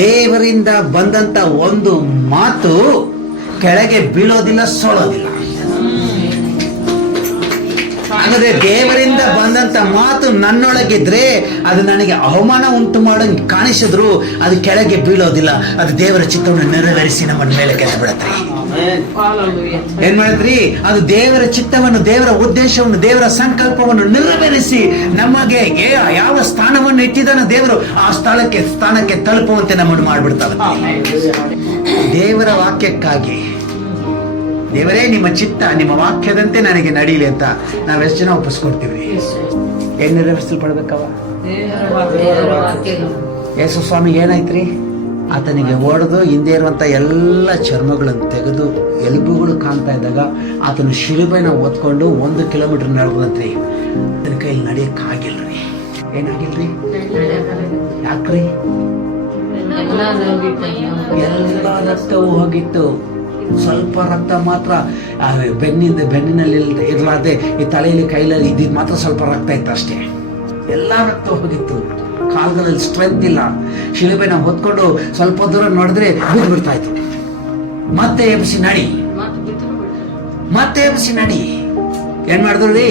ದೇವರಿಂದ ಬಂದಂತ ಒಂದು ಮಾತು ಕೆಳಗೆ ಬೀಳೋದಿಲ್ಲ, ಸೋಳೋದಿಲ್ಲ. ಹಾಗಾದ್ರೆ ದೇವರಿಂದ ಬಂದಂತ ಮಾತು ನನ್ನೊಳಗಿದ್ರೆ ಅದು ನನಗೆ ಅವಮಾನ ಉಂಟು ಮಾಡಂಗ್ ಕಾಣಿಸಿದ್ರು ಅದು ಕೆಳಗೆ ಬೀಳೋದಿಲ್ಲ. ಅದು ದೇವರ ಚಿತ್ತವನ್ನು ನೆರವೇರಿಸಿ ನಮ್ಮನ್ನ ಮೇಲೆ ಕೆತ್ತ ಬಿಡತ್ರಿ. ಏನ್ ಮಾಡತ್ರಿ? ಅದು ದೇವರ ಚಿತ್ತವನ್ನು, ದೇವರ ಉದ್ದೇಶವನ್ನು, ದೇವರ ಸಂಕಲ್ಪವನ್ನು ನೆರವೇರಿಸಿ ನಮಗೆ ಯಾವ ಸ್ಥಾನವನ್ನು ಇಟ್ಟಿದ್ದಾನೋ ದೇವರು ಆ ಸ್ಥಾನಕ್ಕೆ ತಲುಪುವಂತೆ ನಮ್ಮನ್ನು ಮಾಡ್ಬಿಡ್ತಾವೆ. ದೇವರ ವಾಕ್ಯಕ್ಕಾಗಿ, ದೇವರೇ ನಿಮ್ಮ ಚಿತ್ತ ನಿಮ್ಮ ವಾಕ್ಯದಂತೆ ನನಗೆ ನಡೀಲಿ ಅಂತ ನಾವೆಷ್ಟು ಜನ ಒಪ್ಪಿಸ್ಕೊಡ್ತೀವಿ? ಏನ್ ನೆರವೇರಿಸಲ್ಪಡ್ಬೇಕವ? ಯೇಸು ಸ್ವಾಮಿಗೆ ಏನಾಯ್ತ್ರಿ? ಆತನಿಗೆ ಓಡದು ಹಿಂದೆ ಇರುವಂತ ಎಲ್ಲ ಚರ್ಮಗಳನ್ನು ತೆಗೆದು ಎಲುಬುಗಳು ಕಾಣ್ತಾ ಇದ್ದಾಗ ಆತನ ಶಿಲುಬೆನ ಹೊತ್ಕೊಂಡು 1 ಕಿಲೋಮೀಟರ್ ನಡೆದಂತ್ರಿ. ಅದನ್ನ ಕೈಯಲ್ಲಿ ನಡೆಯಕ್ಕಾಗಿಲ್ರಿ. ಏನಾಗಿಲ್ರಿ? ಯಾಕ್ರಿ? ಎಲ್ಲ ರಕ್ತವು ಹೋಗಿತ್ತು. ಸ್ವಲ್ಪ ರಕ್ತ ಮಾತ್ರ ಬೆನ್ನಿನಲ್ಲಿ ಇರಲಾರ್ದೆ ಈ ತಲೆಯಲ್ಲಿ ಕೈಯಲ್ಲಿ ಇದ್ದಿದ್ದು ಮಾತ್ರ ಸ್ವಲ್ಪ ರಕ್ತ ಇತ್ತು ಅಷ್ಟೇ. ಎಲ್ಲ ರಕ್ತ ಹೋಗಿತ್ತು. ಕಾಲುಗಳಲ್ಲಿ ಸ್ಟ್ರೆಂತ್ ಇಲ್ಲ. ಶಿಲುಬೆನ ಹೊತ್ಕೊಂಡು ಸ್ವಲ್ಪ ದೂರ ನೋಡಿದ್ರೆ ಬಿದ್ದು ಬಿಡ್ತಾ ಇತ್ತು. ಮತ್ತೆ ಎಬ್ಸಿ ನಡಿ. ಏನ್ ಮಾಡಿದ್ರಿ?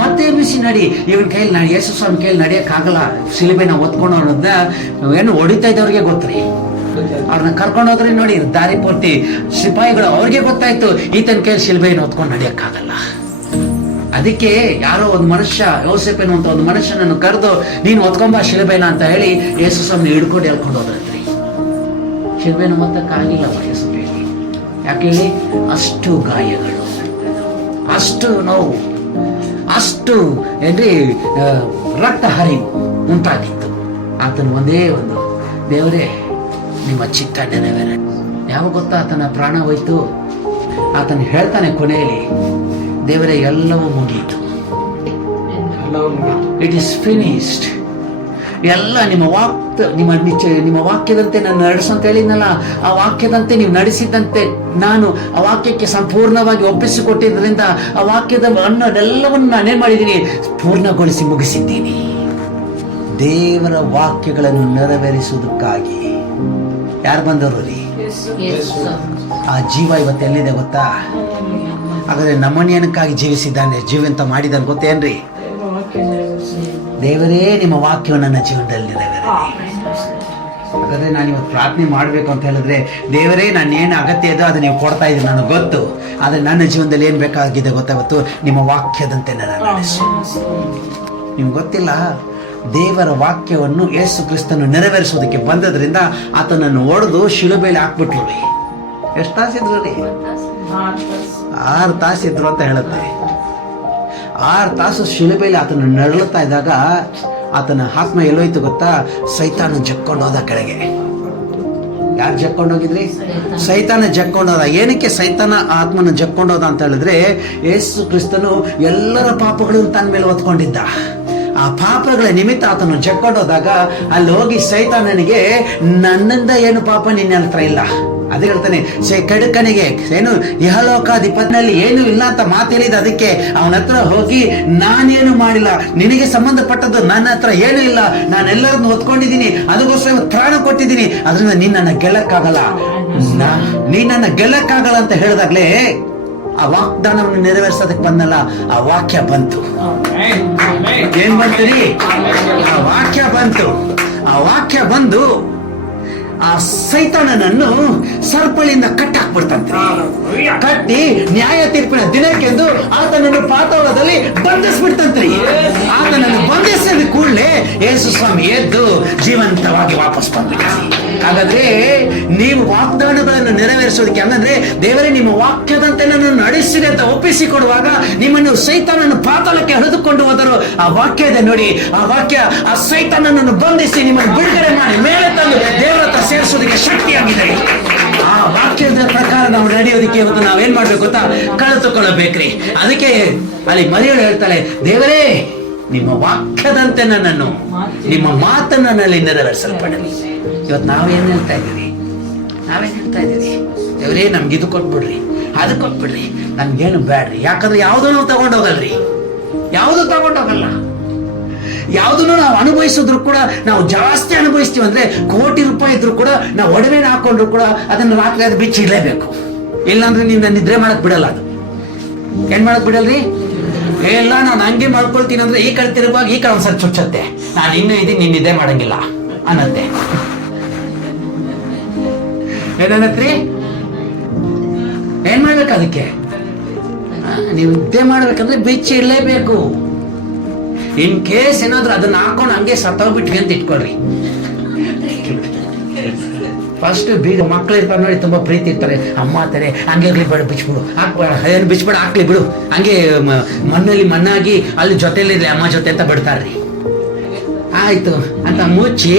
ಮತ್ತೆ ಎಬ್ಸಿ ನಡಿ. ಇವನ್ ಕೈಯಲ್ಲಿ ಯೇಸು ಸ್ವಾಮಿ ಕೈಯಲ್ಲಿ ನಡೆಯಕ್ಕಾಗಲ್ಲ. ಶಿಲುಬೆನ ಹೊತ್ಕೊಂಡು ಅನ್ನೋದ ಏನು ಹೊಡಿತಾ ಇದ್ದವ್ರಿಗೆ ಗೊತ್ತ್ರಿ. ಅವ್ರನ್ನ ಕರ್ಕೊಂಡು ಹೋದ್ರಿ ನೋಡಿ, ದಾರಿ ಪೂರ್ತಿ ಸಿಪಾಯಿಗಳು, ಅವ್ರಿಗೆ ಗೊತ್ತಾಯ್ತು ಈತನ ಕೈಯಲ್ಲಿ ಶಿಲ್ಬೆಯನ್ನು ಹೊತ್ಕೊಂಡು ನಡೆಯಕ್ಕಾಗಲ್ಲ. ಅದಕ್ಕೆ ಯಾರೋ ಒಂದು ಮನುಷ್ಯ, ಯೋಸೇಫನು ಅಂತ ಒಂದು ಮನುಷ್ಯನನ್ನು ಕರೆದು ನೀನು ಹೊತ್ಕೊಂಬ ಶಿಲ್ಬೆನ ಅಂತ ಹೇಳಿ ಯೇಸು ಸ್ವಾಮಿ ಹಿಡ್ಕೊಂಡು ಹೇಳ್ಕೊಂಡು ಹೋದ್ರಿ. ಶಿಲ್ಬೆನ ಮೊತ್ತಕ್ಕಾಗಿಲ್ಲ ಯೇಸು ಹೇಳಿ. ಯಾಕೆ ಹೇಳಿ? ಅಷ್ಟು ಗಾಯಗಳು, ಅಷ್ಟು ನೋವು, ಅಷ್ಟು ಏನ್ರಿ ರಕ್ತ ಹರಿವು ಉಂಟಾಗಿತ್ತು. ಆತನ ಒಂದೇ ಒಂದು, ದೇವರೇ ನಿಮ್ಮ ಚಿತ್ತ ನೆರವೇರ. ಯಾವಾಗ ಗೊತ್ತಾ ಆತನ ಪ್ರಾಣ ಹೋಯ್ತು? ಆತನ ಹೇಳ್ತಾನೆ ಕೊನೆಯಲ್ಲಿ, ದೇವರೇ ಎಲ್ಲವೂ ಮುಗಿಯಿತು. It is finished. ಎಲ್ಲ ನಿಮ್ಮ ವಾಕ್ಯದಂತೆ ನಾನು ನಡೆಸು ಅಂತ ಹೇಳಿದ್ನಲ್ಲ, ಆ ವಾಕ್ಯದಂತೆ ನೀವು ನಡೆಸಿದಂತೆ ನಾನು ಆ ವಾಕ್ಯಕ್ಕೆ ಸಂಪೂರ್ಣವಾಗಿ ಒಪ್ಪಿಸಿಕೊಟ್ಟಿದ್ದರಿಂದ ಆ ವಾಕ್ಯದ ಅನ್ನೋದೆಲ್ಲವನ್ನು ನಾನೇನ್ ಮಾಡಿದ್ದೀನಿ, ಪೂರ್ಣಗೊಳಿಸಿ ಮುಗಿಸಿದ್ದೀನಿ. ದೇವರ ವಾಕ್ಯಗಳನ್ನು ನೆರವೇರಿಸುವುದಕ್ಕಾಗಿ ಯಾರು ಬಂದವರು ರೀ? ಆ ಜೀವ ಇವತ್ತು ಎಲ್ಲಿದೆ ಗೊತ್ತಾ? ಹಾಗಾದ್ರೆ ನಮ್ಮನ್ನೇನಕ್ಕಾಗಿ ಜೀವಿಸಿದ್ದಾನೆ, ಜೀವಂತ ಮಾಡಿದ್ದಾನೆ ಗೊತ್ತೇನ್ರಿ? ದೇವರೇ ನಿಮ್ಮ ವಾಕ್ಯವು ನನ್ನ ಜೀವನದಲ್ಲಿ ನೆರವೇರಲಿ. ಹಾಗಾದ್ರೆ ನಾನು ಇವತ್ತು ಪ್ರಾರ್ಥನೆ ಮಾಡಬೇಕು ಅಂತ ಹೇಳಿದ್ರೆ, ದೇವರೇ ನಾನು ಏನು ಅಗತ್ಯ ಇದೋ ಅದು ನೀವು ಕೊಡ್ತಾ ಇದ್ದೀರಿ ನನಗೆ ಗೊತ್ತು, ಆದರೆ ನನ್ನ ಜೀವನದಲ್ಲಿ ಏನು ಬೇಕಾಗಿದೆ ಗೊತ್ತಾವತ್ತು, ನಿಮ್ಮ ವಾಕ್ಯದಂತೆ ನನ್ನ ನಡೆಸು. ನಿಮ್ಗೆ ಗೊತ್ತಿಲ್ಲ, ದೇವರ ವಾಕ್ಯವನ್ನು ಯೇಸು ಕ್ರಿಸ್ತನು ನೆರವೇರಿಸೋದಕ್ಕೆ ಬಂದದ್ರಿಂದ ಆತನನ್ನು ಒಡೆದು ಶಿಲುಬೆಯಲ್ಲಿ ಹಾಕ್ಬಿಟ್ರು ರೀ. ಎಷ್ಟು ತಾಸಿದ್ರು ರೀ? 6 ತಾಸಿದ್ರು ಅಂತ ಹೇಳುತ್ತೆ. 6 ತಾಸು ಶಿಲುಬೆಯಲ್ಲಿ ಆತನ ನರಳುತ್ತಾ ಇದ್ದಾಗ ಆತನ ಆತ್ಮ ಎಲ್ಲೋಯ್ತು ಗೊತ್ತಾ? ಸೈತಾನ ಜಕ್ಕೊಂಡು ಹೋದ ಕೆಳಗೆ. ಯಾರು ಜಕ್ಕೊಂಡೋಗಿದ್ರಿ? ಸೈತಾನ ಜಕ್ಕೊಂಡೋದ. ಏನಕ್ಕೆ ಸೈತಾನ ಆತ್ಮನ ಜಕ್ಕೊಂಡೋದ ಅಂತ ಹೇಳಿದ್ರೆ, ಯೇಸು ಕ್ರಿಸ್ತನು ಎಲ್ಲರ ಪಾಪಗಳನ್ನು ತನ್ನ ಮೇಲೆ ಹೊತ್ಕೊಂಡಿದ್ದ. ಆ ಪಾಪಗಳ ನಿಮಿತ್ತ ಆತನು ಜಕ್ಕೊಂಡೋದಾಗ ಅಲ್ಲಿ ಹೋಗಿ ಸೈತಾನನಿಗೆ, ನನ್ನಿಂದ ಏನು ಪಾಪ ನಿನ್ನ ಹತ್ರ ಇಲ್ಲ, ಅದೇ ಹೇಳ್ತಾನೆ, ಕಡುಕನಿಗೆ ಏನು ಇಹಲೋಕಾಧಿಪತಿನಲ್ಲಿ ಏನು ಇಲ್ಲ ಅಂತ ಮಾತೇಳಿದ. ಅದಕ್ಕೆ ಅವನ ಹತ್ರ ಹೋಗಿ, ನಾನೇನು ಮಾಡಿಲ್ಲ, ನಿನಗೆ ಸಂಬಂಧಪಟ್ಟದ್ದು ನನ್ನ ಹತ್ರ ಏನು ಇಲ್ಲ, ನಾನೆಲ್ಲರನ್ನು ಹೊತ್ಕೊಂಡಿದ್ದೀನಿ, ಅದಕ್ಕೋಸ್ಕರ ಪ್ರಾಣ ಕೊಟ್ಟಿದ್ದೀನಿ, ಅದರಿಂದ ನೀನನ್ನ ಗೆಲ್ಲಕ್ಕಾಗಲ್ಲ, ನೀನನ್ನ ಗೆಲ್ಲಕ್ಕಾಗಲ್ಲ ಅಂತ ಹೇಳಿದಾಗ್ಲೇ ಆ ವಾಗ್ದಾನವನ್ನು ನೆರವೇರಿಸೋದಕ್ಕೆ ಬಂದಲ್ಲ, ಆ ವಾಕ್ಯ ಬಂತು. ಏನ್ ಬಂತು? ಆ ವಾಕ್ಯ ಬಂತು. ಆ ವಾಕ್ಯ ಬಂದು ಆ ಸೈತಾನನನ್ನು ಸರ್ಪಳಿಂದ ಕಟ್ಟಾಕ್ಬಿಡ್ತಂತೆ. ಕಟ್ಟಿ ನ್ಯಾಯ ತೀರ್ಪಿನ ದಿನಕ್ಕೆಂದು ಆತನನ್ನು ಪಾತಾಳದಲ್ಲಿ ಬಂಧಿಸ್ಬಿಡ್ತಂತ್ರಿ. ಆತನನ್ನು ಬಂಧಿಸಿದ ಕೂಡಲೇ ಯೇಸು ಸ್ವಾಮಿ ಎದ್ದು ಜೀವಂತವಾಗಿ ವಾಪಸ್ ಬಂದ್ಬಿಟ್ಟ. ಹಾಗಾದ್ರೆ ನೀವು ವಾಗ್ದಾನಗಳನ್ನು ನೆರವೇರಿಸೋದಕ್ಕೆ, ಹಂಗಂದ್ರೆ ದೇವರೇ ನಿಮ್ಮ ವಾಕ್ಯದಂತೆ ನನ್ನನ್ನು ನಡೆಸಿದೆ ಅಂತ ಒಪ್ಪಿಸಿಕೊಡುವಾಗ ನಿಮ್ಮನ್ನು ಸೈತಾನನ್ನು ಪಾತಾಳಕ್ಕೆ ಎಳೆದುಕೊಂಡು ಹೋದರು. ಆ ವಾಕ್ಯ ಇದೆ ನೋಡಿ, ಆ ವಾಕ್ಯ ಆ ಸೈತಾನನನ್ನು ಬಂಧಿಸಿ ನಿಮ್ಮನ್ನು ಬಿಡುಗಡೆ ಮಾಡಿ ಮೇಲೆ ತಂದು ದೇವರ ಹತ್ರ ಸೇರಿಸೋದಕ್ಕೆ ಶಕ್ತಿಯಾಗಿದೆ. ಆ ವಾಕ್ಯದ ಪ್ರಕಾರ ನಾವು ನಡೆಯೋದಕ್ಕೆ ಇವತ್ತು ನಾವೇನ್ ಮಾಡ್ಬೇಕು ಗೊತ್ತಾ? ಕಳೆದುಕೊಳ್ಳಬೇಕ್ರಿ. ಅದಕ್ಕೆ ಅಲ್ಲಿ ಮರಿಯಳು ಹೇಳ್ತಾಳೆ, ದೇವರೇ ನಿಮ್ಮ ವಾಕ್ಯದಂತೆ ನನ್ನನ್ನು, ನಿಮ್ಮ ಮಾತನ್ನು ನನ್ನಲ್ಲಿ ನೆರವೇರಿಸಲ್ಪಡಲಿ. ಇವತ್ತು ನಾವೇನ್ ಹೇಳ್ತಾ ಇದ್ದೀವಿ? ದೇವರೇ ನಮ್ಗೆ ಇದು ಕೊಟ್ಬಿಡ್ರಿ, ಅದು ಕೊಟ್ಬಿಡ್ರಿ, ನಮ್ಗೇನು ಬೇಡ್ರಿ. ಯಾಕಂದ್ರೆ ಯಾವುದನ್ನು ತಗೊಂಡೋಗಲ್ರಿ, ಯಾವುದು ತಗೊಂಡೋಗಲ್ಲ. ಯಾವುದನ್ನು ನಾವು ಅನುಭವಿಸಿದ್ರು ಕೂಡ, ನಾವು ಜಾಸ್ತಿ ಅನುಭವಿಸ್ತೀವಿ ಅಂದ್ರೆ ಕೋಟಿ ರೂಪಾಯಿ ಇದ್ರು ಕೂಡ ನಾವು ಒಡವೆನ ಹಾಕೊಂಡ್ರು ಕೂಡ ಅದನ್ನು ರಾತ್ರಿ ಅದು ಬಿಚ್ಚಿಡಲೇಬೇಕು. ಇಲ್ಲಾಂದ್ರೆ ನೀವು ನಿದ್ರೆ ಮಾಡಕ್ ಬಿಡಲ್ಲ. ಅದು ಏನ್ ಮಾಡಕ್ ಬಿಡಲ್ರಿ? ಎಲ್ಲ ನಾನು ಹಂಗೆ ಮಾಡ್ಕೊಳ್ತೀನಿ ಅಂದ್ರೆ ಈ ಕಡೆ ತಿರುಗುವಾಗ ಈ ಕಡೆ ಒಂದ್ಸರಿ ಚುಚ್ಚತ್ತೆ, ನಾನು ಇನ್ನೂ ಇದೀನಿ, ನೀನ್ ನಿದ್ದೆ ಮಾಡಂಗಿಲ್ಲ ಅನ್ನತ್ತೆ. ಏನನ್ನತ್ರಿ? ಏನ್ ಮಾಡ್ಬೇಕು? ಅದಕ್ಕೆ ನೀವು ನಿದ್ದೆ ಮಾಡ್ಬೇಕಂದ್ರೆ ಬಿಚ್ಚಿ ಇಡಲೇಬೇಕು. ಇನ್ ಕೇಸ್ ಏನಾದ್ರು ಅದನ್ನ ಹಾಕೊಂಡು ಹಂಗೆ ಸತ್ತೋಗ್ಬಿಟ್ವಿ ಅಂತ ಇಟ್ಕೊಳ್ರಿ. ಫಸ್ಟ್ ಬೀಗ ಮಕ್ಳು ಇರ್ತಾರೆ ನೋಡಿ, ತುಂಬಾ ಪ್ರೀತಿ ಇರ್ತಾರೆ, ಅಮ್ಮ ಅಂತಾರೆ, ಹಂಗೆ ಇರ್ಲಿ ಬೇಡ, ಬಿಚ್ಬಿಡು, ಹಾಕ್ಬೇಡ, ಏನು ಬಿಚ್ಬೇಡ, ಹಾಕ್ಲಿ ಬಿಡು, ಹಂಗೆ ಮಣ್ಣಲ್ಲಿ ಮಣ್ಣಾಗಿ ಅಲ್ಲಿ ಜೊತೆಲಿರ್ಲಿ ಅಮ್ಮ ಜೊತೆ ಅಂತ ಬಿಡ್ತಾರ್ರಿ. ಆಯ್ತು ಅಂತ ಮುಚ್ಚಿ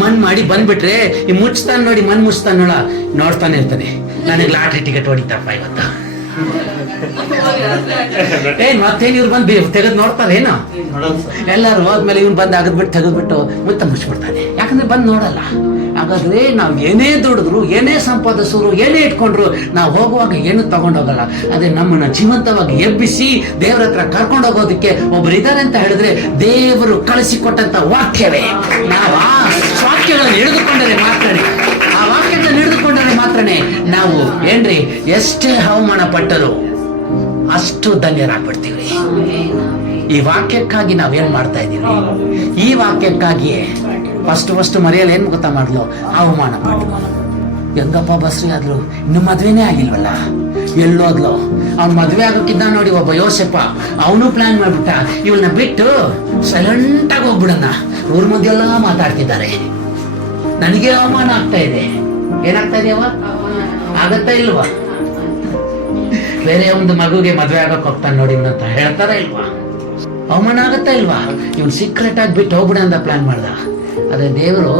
ಮಣ್ಣು ಮಾಡಿ ಬಂದ್ಬಿಟ್ರೆ, ಈ ಮುಚ್ತಾನೆ ನೋಡಿ, ಮಣ್ಣು ಮುಚ್ತಾನೆ ನೋಡ್ತಾನೆ ಇರ್ತಾನೆ, ನನಗೆ ಲಾಟ್ರಿ ಟಿಕೆಟ್ ಹೊಡಿತಪ್ಪ ಇವತ್ತು. ಏನ್ ಮತ್ತೇನ್ ಇವ್ರು ಬಂದು ತೆಗೆದು ನೋಡ್ತಾರೆ ಏನೋ? ಎಲ್ಲಾರು ಹೋದ್ಮೇಲೆ ಇವ್ನು ಬಂದು ಅಗದ್ಬಿಟ್ಟು ತೆಗೆದ್ಬಿಟ್ಟು ಮುತ್ತ ಮುಚ್ಚಿಬಿಡ್ತಾನೆ. ಯಾಕಂದ್ರೆ ಬಂದು ನೋಡಲ್ಲ. ಹಾಗಾದ್ರೆ ನಾವು ಏನೇ ದುಡಿದ್ರು, ಏನೇ ಸಂಪಾದಿಸಿದ್ರು, ಏನೇ ಇಟ್ಕೊಂಡ್ರು, ನಾವು ಹೋಗುವಾಗ ಏನು ತಗೊಂಡೋಗಲ್ಲ. ಅದೇ ನಮ್ಮನ್ನ ಜೀವಂತವಾಗಿ ಎಬ್ಬಿಸಿ ದೇವರ ಹತ್ರ ಕರ್ಕೊಂಡು ಹೋಗೋದಕ್ಕೆ ಒಬ್ರು ಇದ್ದಾರೆ ಅಂತ ಹೇಳಿದ್ರೆ ದೇವರು ಕಳಿಸಿಕೊಟ್ಟಂತ ವಾಕ್ಯವೇ. ನಾವು ಆ ವಾಕ್ಯಗಳನ್ನು ಹಿಡಿದುಕೊಂಡರೆ ಮಾತ್ರನೇ, ಆ ವಾಕ್ಯಗಳನ್ನು ಹಿಡಿದುಕೊಂಡರೆ ಮಾತ್ರನೇ ನಾವು ಏನ್ರಿ ಎಷ್ಟೇ ಅವಮಾನ ಪಟ್ಟರು ಅಷ್ಟು ಧನ್ಯರಾಗ್ಬಿಡ್ತೀವಿ. ಈ ವಾಕ್ಯಕ್ಕಾಗಿ ನಾವೇನ್ ಮಾಡ್ತಾ ಇದೀವಿ? ಈ ವಾಕ್ಯಕ್ಕಾಗಿಯೇ ಫಸ್ಟ್ ಮರೆಯಲ್ಲ ಏನ್ ಗೊತ್ತಾ ಮಾಡ್ಲು? ಅವಮಾನ ಮಾಡ್ಲು. ಹೆಂಗಪ್ಪ ಬಸ್ರಿ ಆದ್ಲು, ಇನ್ನು ಮದ್ವೆನೇ ಆಗಿಲ್ವಲ್ಲ, ಎಲ್ಲೋದ್ಲು? ಅವ್ನ ಮದ್ವೆ ಆಗೋಕ್ಕಿದ್ದ ನೋಡಿ ಒಬ್ಬ ಯೋಸೆಪ್ಪ, ಅವನು ಪ್ಲಾನ್ ಮಾಡ್ಬಿಟ್ಟ, ಇವಳನ್ನ ಬಿಟ್ಟು ಸೈಲೆಂಟ್ ಆಗಿ ಹೋಗ್ಬಿಡನ್ನ. ಊರ್ ಮಧ್ಯೆ ಎಲ್ಲ ಮಾತಾಡ್ತಿದ್ದಾರೆ, ನನಗೆ ಅವಮಾನ ಆಗ್ತಾ ಇದೆ. ಏನಾಗ್ತಾ ಇದೆಯವ? ಆಗತ್ತಾ ಇಲ್ವಾ? ಬೇರೆ ಒಂದು ಮಗುಗೆ ಮದ್ವೆ ಆಗಕ್ ಹೋಗ್ತಾನೆ ನೋಡಿ ಅಂತ ಹೇಳ್ತಾರ ಇಲ್ವಾ? ಅವಮಾನ ಆಗತ್ತಾ ಇಲ್ವಾ? ಇವನ್ ಸೀಕ್ರೆಟ್ ಆಗಿ ಬಿಟ್ಟು ಹೋಗ್ಬಿಡ ಅಂತ ಪ್ಲಾನ್ ಮಾಡ್ದ. ಅದೇ ದೇವರು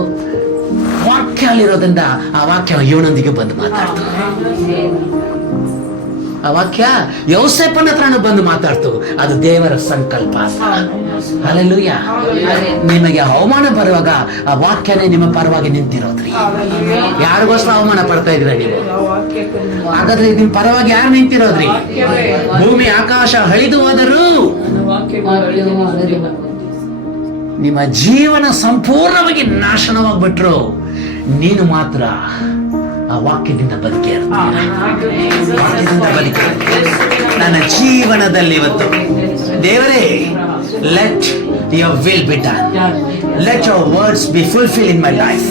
ವಾಕ್ಯ ಅಲ್ಲಿರೋದ್ರಿಂದ ಆ ವಾಕ್ಯ ಇವನೊಂದಿಗೆ ಬಂದು ಮಾತಾಡ್ತಾರೆ. ಆ ವಾಕ್ಯ ಯೌಸೇಪನ ಹತ್ರನೂ ಬಂದು ಮಾತಾಡ್ತು. ಅದು ದೇವರ ಸಂಕಲ್ಪ. ಹಲ್ಲೆಲೂಯ. ನಿಮಗೆ ಅವಮಾನ ಬರುವಾಗ ಆ ವಾಕ್ಯನೇ ನಿಮ್ಮ ಪರವಾಗಿ ನಿಂತಿರೋದ್ರಿ. ಯಾರಿಗೋಸ್ಕರ ಅವಮಾನ ಪಡ್ತಾ ಇದ್ರ ನೀವು? ಹಾಗಾದ್ರೆ ನಿಮ್ ಪರವಾಗಿ ಯಾರು ನಿಂತಿರೋದ್ರಿ? ಭೂಮಿ ಆಕಾಶ ಅಳಿದು ಹೋದರೂ ನಿಮ್ಮ ಜೀವನ ಸಂಪೂರ್ಣವಾಗಿ ನಾಶನವಾಗ್ಬಿಟ್ರು, ನೀನು ಮಾತ್ರ ಆ ವಾಕ್ಯದಿಂದ ಬದುಕಿ ವಾಕ್ಯದಿಂದ ಬದುಕಿ. ನನ್ನ ಜೀವನದಲ್ಲಿ ಇವತ್ತು ದೇವರೇ, let your will be done, let your words B fulfil in my life.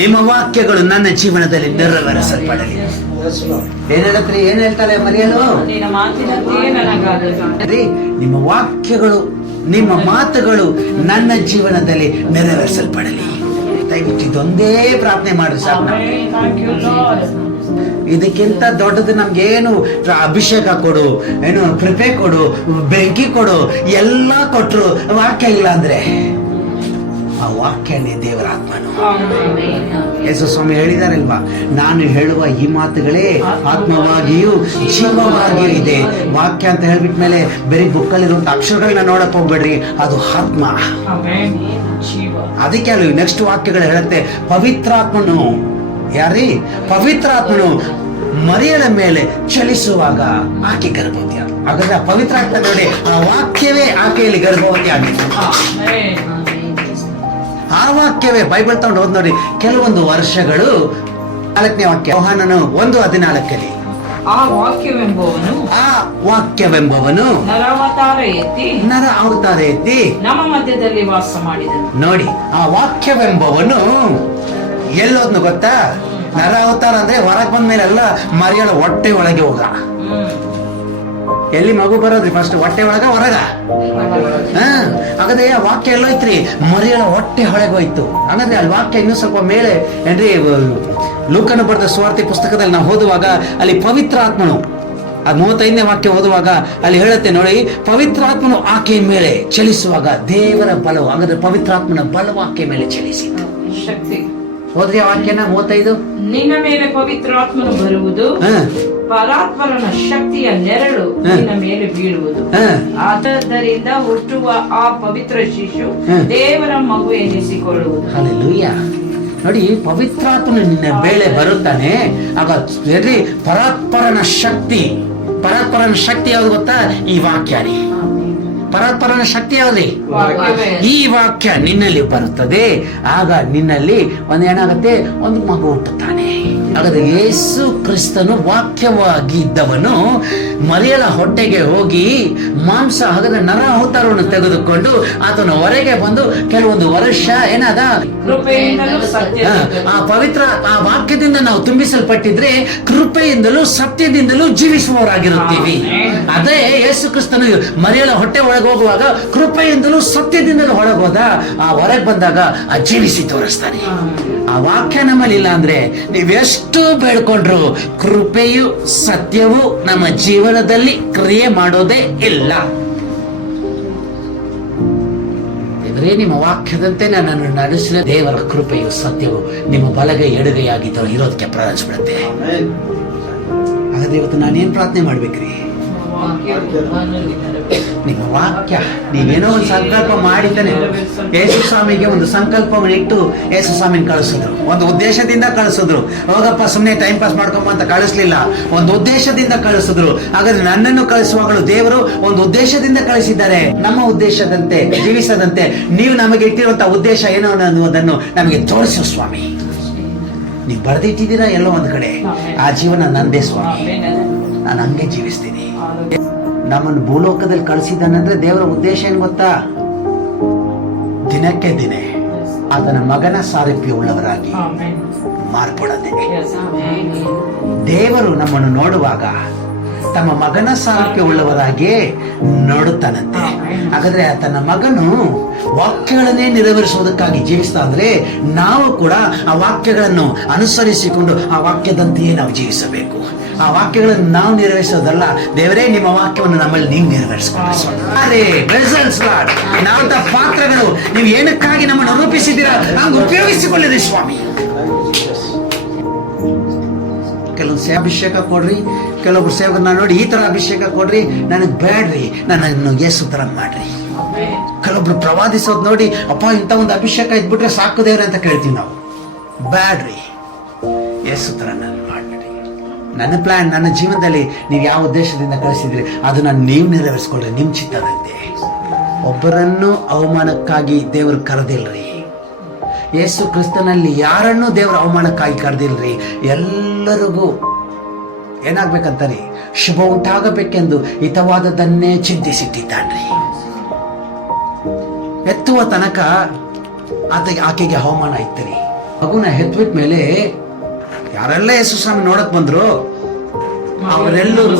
ನಿಮ್ಮ ವಾಕ್ಯಗಳು ನನ್ನ ಜೀವನದಲ್ಲಿ ನೆರವೇರಿಸಲ್ಪಡಲಿ. ಏನ್ ಹೇಳ್ತಾರೆ ಮರಿಯಲು? ನಿಮ್ಮ ವಾಕ್ಯಗಳು, ನಿಮ್ಮ ಮಾತುಗಳು ನನ್ನ ಜೀವನದಲ್ಲಿ ನೆರವೇರಿಸಲ್ಪಡಲಿ. ದಯವಿಟ್ಟು ಇದೊಂದೇ ಪ್ರಾರ್ಥನೆ ಮಾಡಿ ಸಾಕು. ಇದಕ್ಕಿಂತ ದೊಡ್ಡದು ನಮ್ಗೇನು ಅಭಿಷೇಕ ಕೊಡು, ಏನು ಕೃಪೆ ಕೊಡು, ಬೆಂಕಿ ಕೊಡು, ಎಲ್ಲ ಕೊಟ್ರು ವಾಕ್ಯ ಇಲ್ಲ ಅಂದ್ರೆ ಆ ವಾಕ್ಯನೇ ದೇವರ ಆತ್ಮನು. ಯೇಸು ಸ್ವಾಮಿ ಹೇಳಿದಾರಲ್ವಾ, ನಾನು ಹೇಳುವ ಈ ಮಾತುಗಳೇ ಆತ್ಮವಾಗಿಯೂ ಜೀವವಾಗಿಯೂ ಇದೆ. ವಾಕ್ಯ ಅಂತ ಹೇಳ್ಬಿಟ್ಮೇಲೆ ಬರೀ ಬುಕ್ಕಲ್ಲಿರುವಂತ ಅಕ್ಷರಗಳನ್ನ ನೋಡಕ್ ಹೋಗ್ಬೇಡ್ರಿ, ಅದು ಆತ್ಮ. ಅದಕ್ಕೆ ಅಲ್ಲಿ ನೆಕ್ಸ್ಟ್ ವಾಕ್ಯಗಳು ಹೇಳುತ್ತೆ, ಪವಿತ್ರಾತ್ಮನು, ಯಾರೀ ಪವಿತ್ರಾತ್ಮನು ಮರಿಯಳ ಮೇಲೆ ಚಲಿಸುವಾಗ ಆಕೆ ಗರ್ಭವತಿ. ಹಾಗಾದ್ರೆ ಪವಿತ್ರಾತ್ಮ ನೋಡಿ, ಆ ವಾಕ್ಯವೇ ಆಕೆಯಲ್ಲಿ ಗರ್ಭವತಿ ಆಗಿತ್ತು. ಆ ವಾಕ್ಯವೇ ಬೈಬಲ್ ತಗೊಂಡು ಹೋದ್ ನೋಡಿ. ಕೆಲವೊಂದು ವರ್ಷಗಳು 4ನೇ ವಾಕ್ಯ ಯೋಹಾನನು 1:14 ಆ ವಾಕ್ಯವೆಂಬವನು ನರ ಅವತಾರ ಎತ್ತಿ ನಮ್ಮ ಮಧ್ಯದಲ್ಲಿ ವಾಸ ಮಾಡಿದನು. ನೋಡಿ, ಆ ವಾಕ್ಯವೆಂಬವನು ಎಲ್ಲೋದ್ನು ಗೊತ್ತಾ? ನರ ಅವತಾರ ಅಂದ್ರೆ ಹೊರಗೆ ಬಂದ ಮೇಲೆ ಎಲ್ಲ ಮರಿಯಳ ಹೊಟ್ಟೆ ಒಳಗೆ ಹೋಗ. ಎಲ್ಲಿ ಮಗು ಬರೋದ್ರಿ? ಫಸ್ಟ್ ಹೊಟ್ಟೆ ಒಳಗ ಹೊರಗ. ಹಾಗಾದ್ರೆ ಆ ವಾಕ್ಯ ಎಲ್ಲೋಯ್ತ್ರಿ? ಮರಿಯಳ ಹೊಟ್ಟೆ ಹೊಳಗೋಯ್ತು. ಹಾಗಾದ್ರೆ ಅಲ್ಲಿ ವಾಕ್ಯ ಇನ್ನೂ ಸ್ವಲ್ಪ ಮೇಲೆ ಏನ್ರಿ, ಲೂಕನ ಬರೆದ ಸುವಾರ್ತೆ ಪುಸ್ತಕದಲ್ಲಿ ನಾವು ಓದುವಾಗ ಅಲ್ಲಿ ಪವಿತ್ರಾತ್ಮನು, ಆ 35ನೇ ವಾಕ್ಯ ಓದುವಾಗ ಅಲ್ಲಿ ಹೇಳುತ್ತೆ ನೋಡಿ, ಪವಿತ್ರಾತ್ಮನು ಆಕೆಯ ಮೇಲೆ ಚಲಿಸುವಾಗ ದೇವರ ಬಲವು. ಹಾಗಾದ್ರೆ ಪವಿತ್ರಾತ್ಮನ ಬಲವು ಆಕೆಯ ಮೇಲೆ ಚಲಿಸಿತು. ಶಕ್ತಿ. ಹೋದ್ರಿ ಆ ವಾಕ್ಯನ 35. ನಿನ್ನ ಮೇಲೆ ಪವಿತ್ರಾತ್ಮನು ಬರುವುದು, ಪರಾತ್ಪರನ ಶಕ್ತಿಯ ನೆರಳು ನಿನ್ನ ಮೇಲೆ ಬೀಳುವುದು. ಆದ್ದರಿಂದ ಹುಟ್ಟುವ ಆ ಪವಿತ್ರ ಶಿಶು ದೇವರ ಮಗು ಎನಿಸಿಕೊಳ್ಳುವುದು. ಹಲ್ಲೆಲೂಯಾ. ನೋಡಿ, ಪವಿತ್ರಾತ್ಮನು ನಿನ್ನ ಮೇಲೆ ಬರುತ್ತಾನೆ. ಆಗ ಹೇಳ್ರಿ, ಪರಾತ್ಪರನ ಶಕ್ತಿ. ಪರಾತ್ಪರನ ಶಕ್ತಿ ಯಾವ್ದು ಗೊತ್ತಾ? ಈ ವಾಕ್ಯ ರೀ. ಪರಾತ್ಪರನ ಶಕ್ತಿ ಯಾವ್ದ್ರಿ? ಈ ವಾಕ್ಯ ನಿನ್ನಲ್ಲಿ ಬರುತ್ತದೆ. ಆಗ ನಿನ್ನಲ್ಲಿ ಏನಾಗುತ್ತೆ? ಒಂದು ಮಗು ಹುಟ್ಟುತ್ತಾನೆ. ಹಾಗಾದ್ರೆ ಯೇಸು ಕ್ರಿಸ್ತನು ವಾಕ್ಯವಾಗಿ ಇದ್ದವನು ಮರಿಯಳ ಹೊಟ್ಟೆಗೆ ಹೋಗಿ ಮಾಂಸ, ಹಾಗಾದ್ರೆ ನರ ಅವತಾರವನ್ನು ತೆಗೆದುಕೊಂಡು ಆತನ ಹೊರಗೆ ಬಂದು ಕೆಲವೊಂದು ವರ್ಷ ಏನಾದ ಆ ಪವಿತ್ರ ಆ ವಾಕ್ಯದಿಂದ ನಾವು ತುಂಬಿಸಲ್ಪಟ್ಟಿದ್ರೆ ಕೃಪೆಯಿಂದಲೂ ಸತ್ಯದಿಂದಲೂ ಜೀವಿಸುವವರಾಗಿರುತ್ತೀವಿ. ಅದೇ ಯೇಸು ಕ್ರಿಸ್ತನು ಮರಿಯಳ ಹೊಟ್ಟೆ ಒಳಗೆ ಹೋಗುವಾಗ ಕೃಪೆಯಿಂದಲೂ ಸತ್ಯದಿಂದಲೂ ಹೊರಗೋದ. ಆ ಹೊರಗೆ ಬಂದಾಗ ಆ ಜೀವಿಸಿ ತೋರಿಸ್ತಾನೆ. ಆ ವಾಕ್ಯ ನಮ್ಮಲ್ಲಿ ಇಲ್ಲ ಅಂದ್ರೆ ನೀವೆಷ್ಟು ಬೇಡ್ಕೊಂಡ್ರು ಕೃಪೆಯು ಸತ್ಯವು ನಮ್ಮ ಜೀವನದಲ್ಲಿ ಕ್ರಿಯೆ ಮಾಡೋದೇ ಇಲ್ಲ. ದೇವರೇ, ನಿಮ್ಮ ವಾಕ್ಯದಂತೆ ನನ್ನನ್ನು ನಡೆಸಿದ ದೇವರ ಕೃಪೆಯು ಸತ್ಯವು ನಿಮ್ಮ ಬಲಗೈ ಎಡಗೈಯಾಗಿದ್ದು ಇರೋದಕ್ಕೆ ಪ್ರಾರಂಭಿಸ್ಬಿಡುತ್ತೆ. ಹಾಗಾದ್ರೆ ಇವತ್ತು ನಾನೇನ್ ಪ್ರಾರ್ಥನೆ ಮಾಡ್ಬೇಕ್ರಿ? ನಿಮ್ಮ ವಾಕ್ಯ. ನೀವೇನೋ ಒಂದು ಸಂಕಲ್ಪ ಮಾಡಿದ್ದಾನೆ. ಯೇಸು ಸ್ವಾಮಿಗೆ ಒಂದು ಸಂಕಲ್ಪವನ್ನು ಇಟ್ಟು ಯೇಸು ಸ್ವಾಮಿನ ಕಳಿಸಿದ್ರು. ಒಂದು ಉದ್ದೇಶದಿಂದ ಕಳಿಸಿದ್ರು. ಹೋಗಪ್ಪ ಸುಮ್ಮನೆ ಟೈಮ್ ಪಾಸ್ ಮಾಡ್ಕೊಂಬ ಅಂತ ಕಳಿಸ್ಲಿಲ್ಲ, ಒಂದು ಉದ್ದೇಶದಿಂದ ಕಳಿಸಿದ್ರು. ಹಾಗಾದ್ರೆ ನನ್ನನ್ನು ಕಳಿಸುವಾಗಲೂ ದೇವರು ಒಂದು ಉದ್ದೇಶದಿಂದ ಕಳಿಸಿದ್ದಾರೆ. ನಮ್ಮ ಉದ್ದೇಶದಂತೆ ಜೀವಿಸದಂತೆ ನೀವು ನಮಗೆ ಇಟ್ಟಿರುವಂತಹ ಉದ್ದೇಶ ಏನೋ ಅನ್ನೋದನ್ನು ನಮಗೆ ತೋರಿಸು ಸ್ವಾಮಿ. ನೀವು ಬರೆದಿಟ್ಟಿದ್ದೀರಾ ಎಲ್ಲೋ ಒಂದ್ ಕಡೆ, ಆ ಜೀವನ ನಂದೇ ಸ್ವಾಮಿ, ನಾನು ಹಂಗೆ ಜೀವಿಸ್ತೀನಿ. ನಮ್ಮನ್ನು ಭೂಲೋಕದಲ್ಲಿ ಕಳಿಸಿದ್ದಾನಂದ್ರೆ ದೇವರ ಉದ್ದೇಶ ಏನ್ ಗೊತ್ತಾ? ದಿನಕ್ಕೆ ದಿನ ಆತನ ಮಗನ ಸಾರೂಪ್ಯ ಉಳ್ಳವರಾಗಿ ಮಾರ್ಪಡದೆ. ದೇವರು ನಮ್ಮನ್ನು ನೋಡುವಾಗ ತಮ್ಮ ಮಗನ ಸಾರೂಪ್ಯ ಉಳ್ಳವರಾಗಿ ನೋಡುತ್ತಾನಂತೆ. ಹಾಗಾದ್ರೆ ತನ್ನ ಮಗನು ವಾಕ್ಯಗಳನ್ನೇ ನೆರವೇರಿಸುವುದಕ್ಕಾಗಿ ಜೀವಿಸ್ತಾ ಅಂದ್ರೆ ನಾವು ಕೂಡ ಆ ವಾಕ್ಯಗಳನ್ನು ಅನುಸರಿಸಿಕೊಂಡು ಆ ವಾಕ್ಯದಂತೆಯೇ ನಾವು ಜೀವಿಸಬೇಕು. ಆ ವಾಕ್ಯಗಳನ್ನು ನಾವು ನೆರವೇರಿಸೋದಲ್ಲ. ದೇವರೇ, ನಿಮ್ಮ ವಾಕ್ಯವನ್ನು ನಮ್ಮಲ್ಲಿ ನೀವು ನೆರವೇರಿಸಿಕೊಳ್ಳಿ. ನಾವು ಪಾತ್ರಗಳು, ನೀವು ಏನಕ್ಕಾಗಿ ನಮ್ಮನ್ನು ರೂಪಿಸಿದ್ದೀರಾ ಹಂಗೆ ಉಪಯೋಗಿಸಿಕೊಳ್ಳಿರಿ ಸ್ವಾಮಿ. ಕೆಲವು ಕೆಲವೊಂದು ಅಭಿಷೇಕ ಕೊಡ್ರಿ, ಕೆಲವೊಬ್ರು ಸೇವಕರನ್ನ ನೋಡಿ ಈ ತರ ಅಭಿಷೇಕ ಕೊಡ್ರಿ, ನನಗೆ ಬೇಡ್ರಿ, ನನ್ನನ್ನು ಯೇಸು ತರ ಮಾಡ್ರಿ. ಕೆಲವೊಬ್ರು ಪ್ರವಾದಿಸೋದು ನೋಡಿ, ಅಪ್ಪ ಇಂಥ ಒಂದು ಅಭಿಷೇಕ ಇದ್ಬಿಟ್ರೆ ಸಾಕು ದೇವ್ರೆ ಅಂತ ಕೇಳ್ತೀವಿ ನಾವು. ಬ್ಯಾಡ್ರಿ, ಯೇಸು ತರ ನಾನು ಮಾಡ್ಬಿಡಿ. ನನ್ನ ಪ್ಲಾನ್, ನನ್ನ ಜೀವನದಲ್ಲಿ ನೀವು ಯಾವ ಉದ್ದೇಶದಿಂದ ಕಳಿಸಿದ್ರಿ ಅದನ್ನ ನೀವು ನೆರವೇರಿಸ್ಕೊಳ್ರಿ, ನಿಮ್ ಚಿತ್ತದಂತೆ. ಒಬ್ಬರನ್ನು ಅವಮಾನಕ್ಕಾಗಿ ದೇವರು ಕರೆದಿಲ್ರಿ. ಯೇಸು ಕ್ರಿಸ್ತನಲ್ಲಿ ಯಾರನ್ನೂ ದೇವರ ಅವಮಾನಕ್ಕಾಗಿ ಕರೆದಿಲ್ರಿ. ಎಲ್ಲರಿಗೂ ಏನಾಗ್ಬೇಕಂತಾರಿ, ಶುಭ ಉಂಟಾಗಬೇಕೆಂದು ಹಿತವಾದದನ್ನೇ ಚಿಂತಿಸಿಟ್ಟಿದ್ದಾನ್ರಿ. ಎತ್ತುವ ತನಕ ಆಕೆಗೆ ಅವಮಾನ ಇತ್ತರಿ. ಮಗುನ ಹೆತ್ಬಿಟ್ಟ ಮೇಲೆ ಯಾರೆಲ್ಲ ಯೇಸು ಸ್ವಾಮಿ ನೋಡಕ್ ಬಂದ್ರು ಅವರೆಲ್ಲರೂ